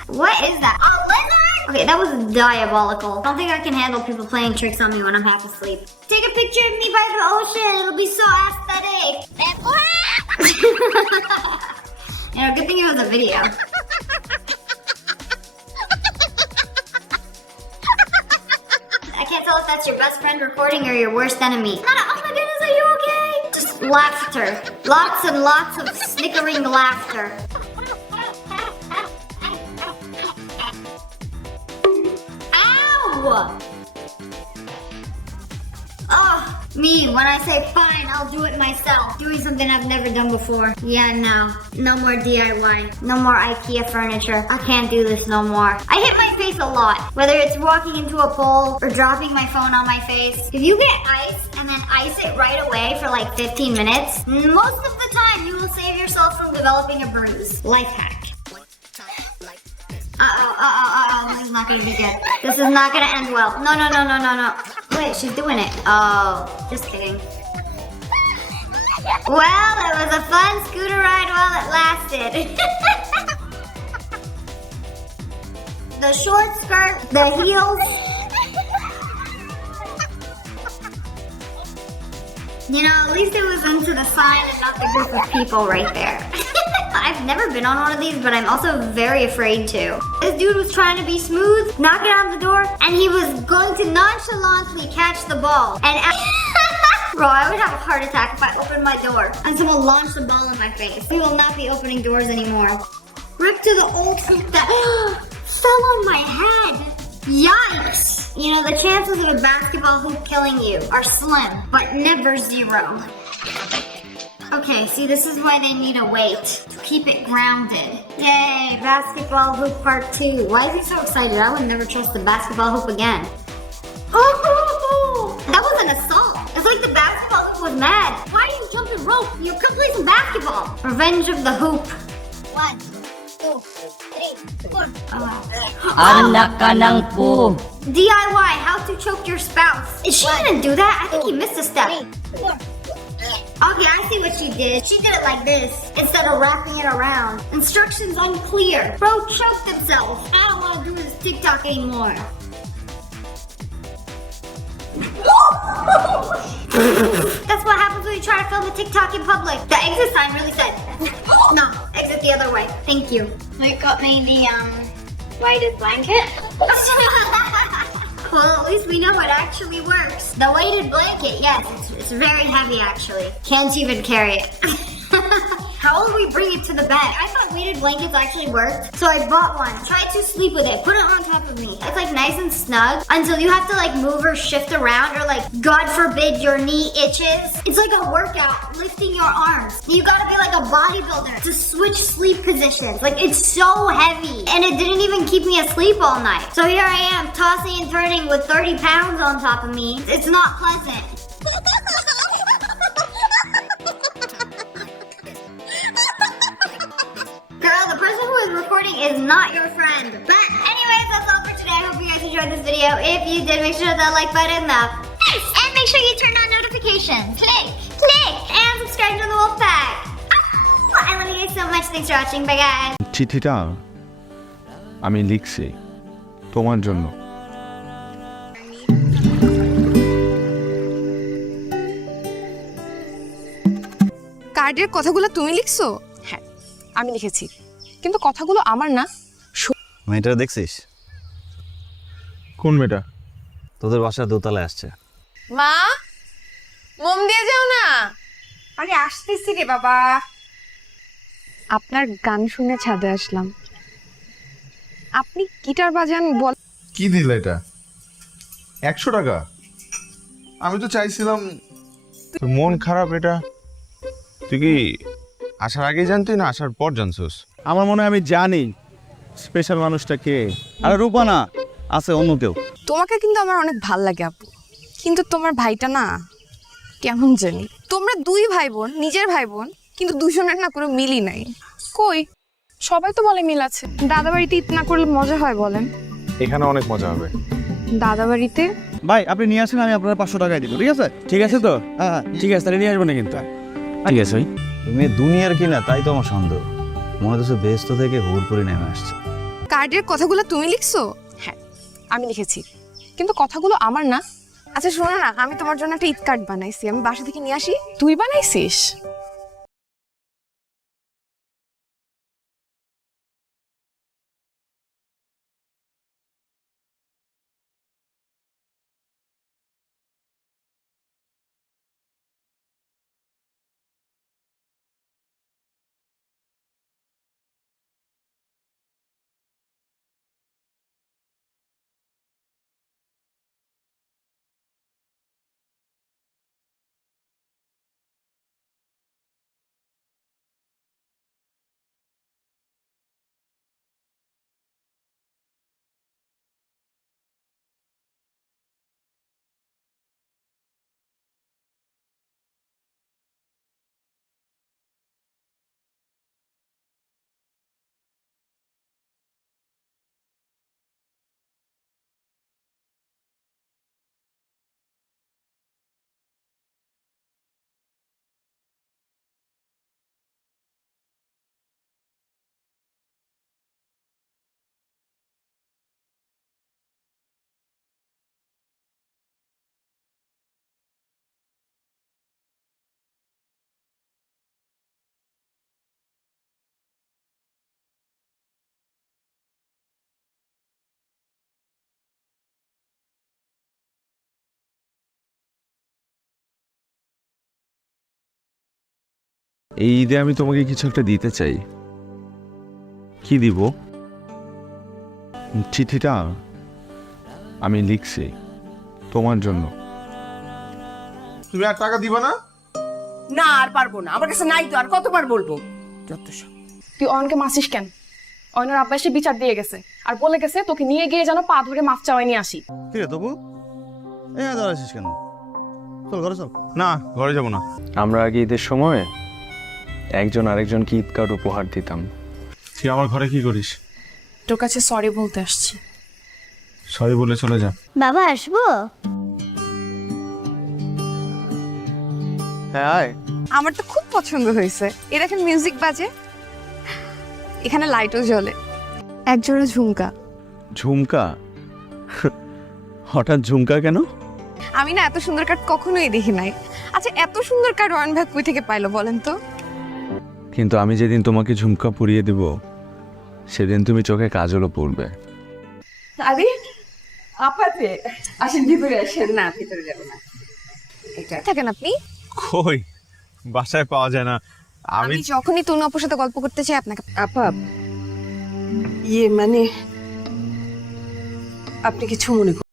What is that? Oh, lizard! Okay, that was diabolical. I don't think I can handle people playing tricks on me when I'm half asleep. Take a picture of me by the ocean. It'll be so aesthetic. You know, good thing it was a video. I can't tell if that's your best friend recording or your worst enemy. Oh my goodness, are you okay? Just laughter. Lots and lots of snickering laughter. Ow! Oh, me, when I say fine, I'll do it myself. Doing something I've never done before. Yeah, no. No more DIY. No more IKEA furniture. I can't do this no more. I hit my face a lot. Whether it's walking into a pole or dropping my phone on my face. If you get ice and then ice it right away for like 15 minutes, most of the time you will save yourself from developing a bruise. Life hack. This is not gonna be good. This is not gonna end well. No. Wait, she's doing it. Oh, just kidding. Well, it was a fun scooter ride while it lasted. The short skirt, the heels. You know, at least it was into the sign and not the group of people right there. I've never been on one of these, but I'm also very afraid to. This dude was trying to be smooth, knock it on the door, and he was going to nonchalantly catch the ball. And bro, I would have a heart attack if I opened my door and someone launched the ball in my face. We will not be opening doors anymore. Rip to the old hoop that fell on my head. Yikes! You know, the chances of a basketball hoop killing you are slim, but never zero. Okay, see, this is why they need a weight to keep it grounded. Yay, basketball hoop part 2. Why is he so excited? I would never trust the basketball hoop again. Oh, that was an assault. It's like the basketball hoop was mad. Why are you jumping rope? You come play some basketball. Revenge of the hoop. 1, 2, 3, 4. Anak ka ng po. DIY, how to choke your spouse. Is she gonna do that? I think he missed a step. 3, 4. Okay, I see what she did. She did it like this instead of wrapping it around. Instructions unclear. Bro choked himself. I don't want to do this TikTok anymore. That's what happens when you try to film a TikTok in public. The exit sign really said, no. Exit is it the other way? Thank you. I got me the weighted blanket. Well, at least we know it actually works. The weighted blanket, yes, it's very heavy actually. Can't even carry it. How will we bring it to the bed? I thought weighted blankets actually worked, so I bought one. Tried to sleep with it, put it on top of me. It's like nice and snug until you have to like move or shift around, or like, God forbid, your knee itches. It's like a workout, lifting your arms. You gotta be like a bodybuilder to switch sleep positions. Like, it's so heavy, and it didn't even keep me asleep all night. So here I am, tossing and turning with 30 pounds on top of me. It's not pleasant. Girl, the person who is recording is not your friend. But anyways, that's all for today. I hope you guys enjoyed this video. If you did, make sure to hit that like button, and make sure you turn on notifications. Click, and subscribe to the Wolf Pack. I love you guys so much. Thanks for watching. Bye, guys. চিঠিটা আমি লিখছি তোমার জন্য। কার্ডের কথাগুলো তুমি লিখছো? হ্যাঁ, আমি লিখেছি, কিন্তু কথাগুলো আমার না। মেয়েটা দেখছিস? কোন মেয়েটা? তোদের বাসার দোতলায় আসছে। মা, মোম দিয়ে যাও না। আরে আসতেছি রে বাবা। আপনার গান শুনে ছাদে আসলাম। আপনি গিটার বাজান বল। কি দিল এটা? 100 টাকা? আমি তো চাইছিলাম। তোর মন খারাপ এটা তুই কি আসার আগেই জানতি না আসার পর জানছস? আমার মনে হয় আমি জানি স্পেশাল মানুষটা কে। আরে রূপা না, আছে অন্য কেউ। তোমাকে কিন্তু আমার অনেক ভাল লাগে আপু, কিন্তু তোমার ভাইটা না কেমন জানি। তোমরা দুই ভাই বোন, নিজের ভাই বোন, কিন্তু দুজনের না কোনো মিলই নাই। কই, সবাই তো বলে মিল আছে। দাদা বাড়িতে ঈদ না করলে মজা হয় বলেন? এখানে অনেক মজা হবে। দাদা বাড়িতে ভাই আপনি নিয়ে আসেন, আমি আপনার 500 টাকায় দিব, ঠিক আছে? ঠিক আছে তো? হ্যাঁ ঠিক আছে, তাহলে নিয়ে আসবো না কিন্তু। ঠিক আছে ভাই। তুমি দুনিয়ার কিনা, তাই তো আমার সন্দেহ। মনে হচ্ছে ব্যস্ত থেকে হুড়পুরি নেমে আসছে। কার্ডের কথাগুলো তুমি লিখছো? হ্যাঁ, আমি লিখেছি, কিন্তু কথাগুলো আমার না। আচ্ছা শোনো না, আমি তোমার জন্য একটা ঈদ কার্ড বানাইছি, আমি বাসা থেকে নিয়ে আসি। তুই বানাইছিস? এই ঈদে আমি তোমাকে কিছু একটা দিতে চাই। কি দিব? চিঠিটা আমি লিখছি তোমার জন্য। তুমি আর টাকা দিবা না? না আর পারবো না, আমার কাছে নাই তো, আর কতবার বলবো? তুই অয়নকে মাসিস কেন? অয়নের আব্বা এসে বিচার দিয়ে গেছে আর বলে গেছে তোকে নিয়ে গিয়ে যেন পা ধরে মাফ চাওয়াই নিয়ে আসি। কি রে তবু দাঁড়াছিস কেন? চল ঘরে চল। না, ঘরে যাব না। আমরা আগে ঈদের সময় একজন আরেকজনকে ঈদ কার্ড উপহার দিতাম। তুই আমার ঘরে কি করিস? তোর কাছে সরি বলতে আসছি। সরি বলে চলে যা। বাবা, আসবো? হ্যাঁ, আমার তো খুব পছন্দ হয়েছে। এ দেখেন মিউজিক বাজে, এখানে লাইটও জ্বলে, একজোড়া ঝুমকা। ঝুমকা? হঠাৎ ঝুমকা কেন? আমি না এত সুন্দর কার্ড কখনোই দেখি নাই। আচ্ছা এত সুন্দর কার্ড অয়ন ভাই কই থেকে পাইলো বলেন তো? কিন্তু আমি যেদিন তোমাকে ঝুমকা পরিয়ে দেব সেদিন তুমি চোখে কাজলও পড়বে। আরে আপাতে আসেন, ভিতরে আসেন। না, ভিতরে যাব না। এটা থাকেন আপনি। কই, বাসায় পাওয়া যায় না। আমি যখনই তনু আপুর সাথে গল্প করতে চাই আপনাকে। আপা, মানে আপনি কিছু মনে করেন?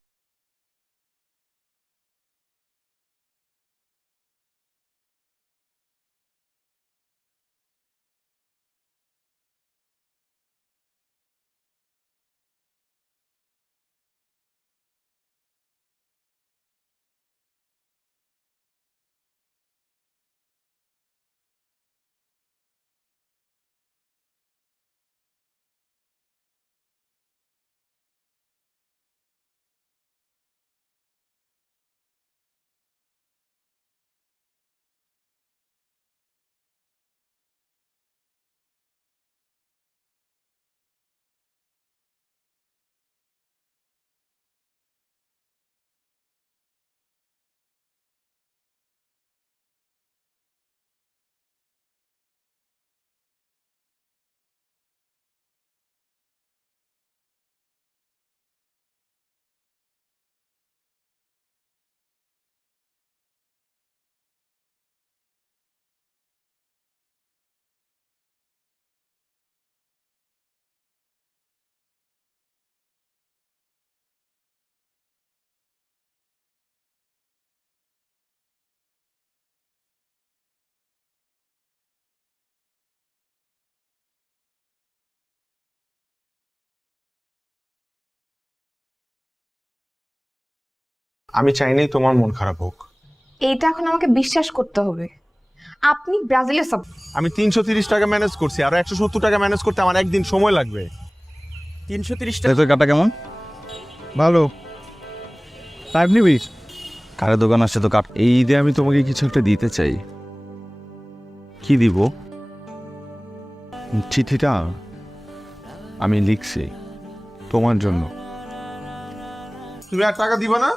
আমি চাইনি তোমার মন খারাপ হোক। এইটা এখন আমাকে বিশ্বাস করতে হবে। আপনি ব্রাজিলের সব। আমি 330 টাকা ম্যানেজ করছি, আর 170 টাকা ম্যানেজ করতে আমার একদিন সময় লাগবে। 330 তোর কাটা কেমন? ভালো। টাইম নিবি? কারের দোকান আসছে তো কাট। এই ঈদে আমি তোমাকে কিছু একটা দিতে চাই। কি দিব? চিঠিটা আমি লিখছি তোমার জন্য। তুমি আর টাকা দিবা না?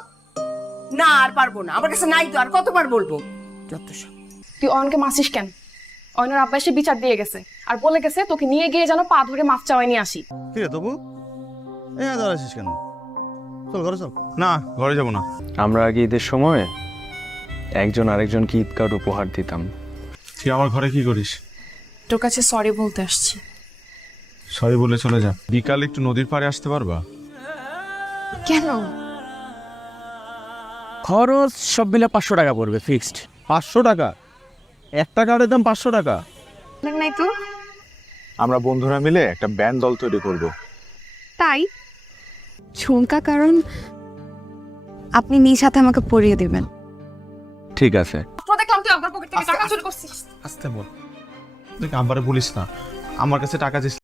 না, আর পারবো না, আমার কাছে নাই তো, আর কতবার বলবো? তুই অয়নকে মাসিস কেন? অয়নের আব্বা এসে বিচার দিয়ে গেছে আর বলে গেছে তোকে নিয়ে গিয়ে যেন পা ধরে মাফ চাওয়াই নিয়ে আসি। কি রে তবু দাঁড়াছিস কেন? চল ঘরে চল। না, ঘরে যাব না। আমরা আগে ঈদের সময় একজন আরেকজনকে ঈদ কার্ড উপহার দিতাম। তুই আমার ঘরে কি করিস? তোর কাছে সরি বলতে আসছি। সরি বলে চলে যা। বিকালে একটু নদীর পাড়ে আসতে পারবা? কেন? খরচ সব মিলে 500 টাকা পড়বে ফিক্সড। 500 টাকা? একটা কার্ডের দাম 500 টাকা? নাই তো। আমরা বন্ধুরা মিলে একটা ব্যান্ড দল তৈরি করব। তাই ঝুমকা, কারণ আপনি নিজ হাতে আমাকে পরিয়ে দেবেন। ঠিক আছে। দেখলাম তুই আমার পকেট থেকে টাকা চুরি করছিস। আস্তে বল, তুই আব্বারে বলিস না। আমার কাছে টাকা দিস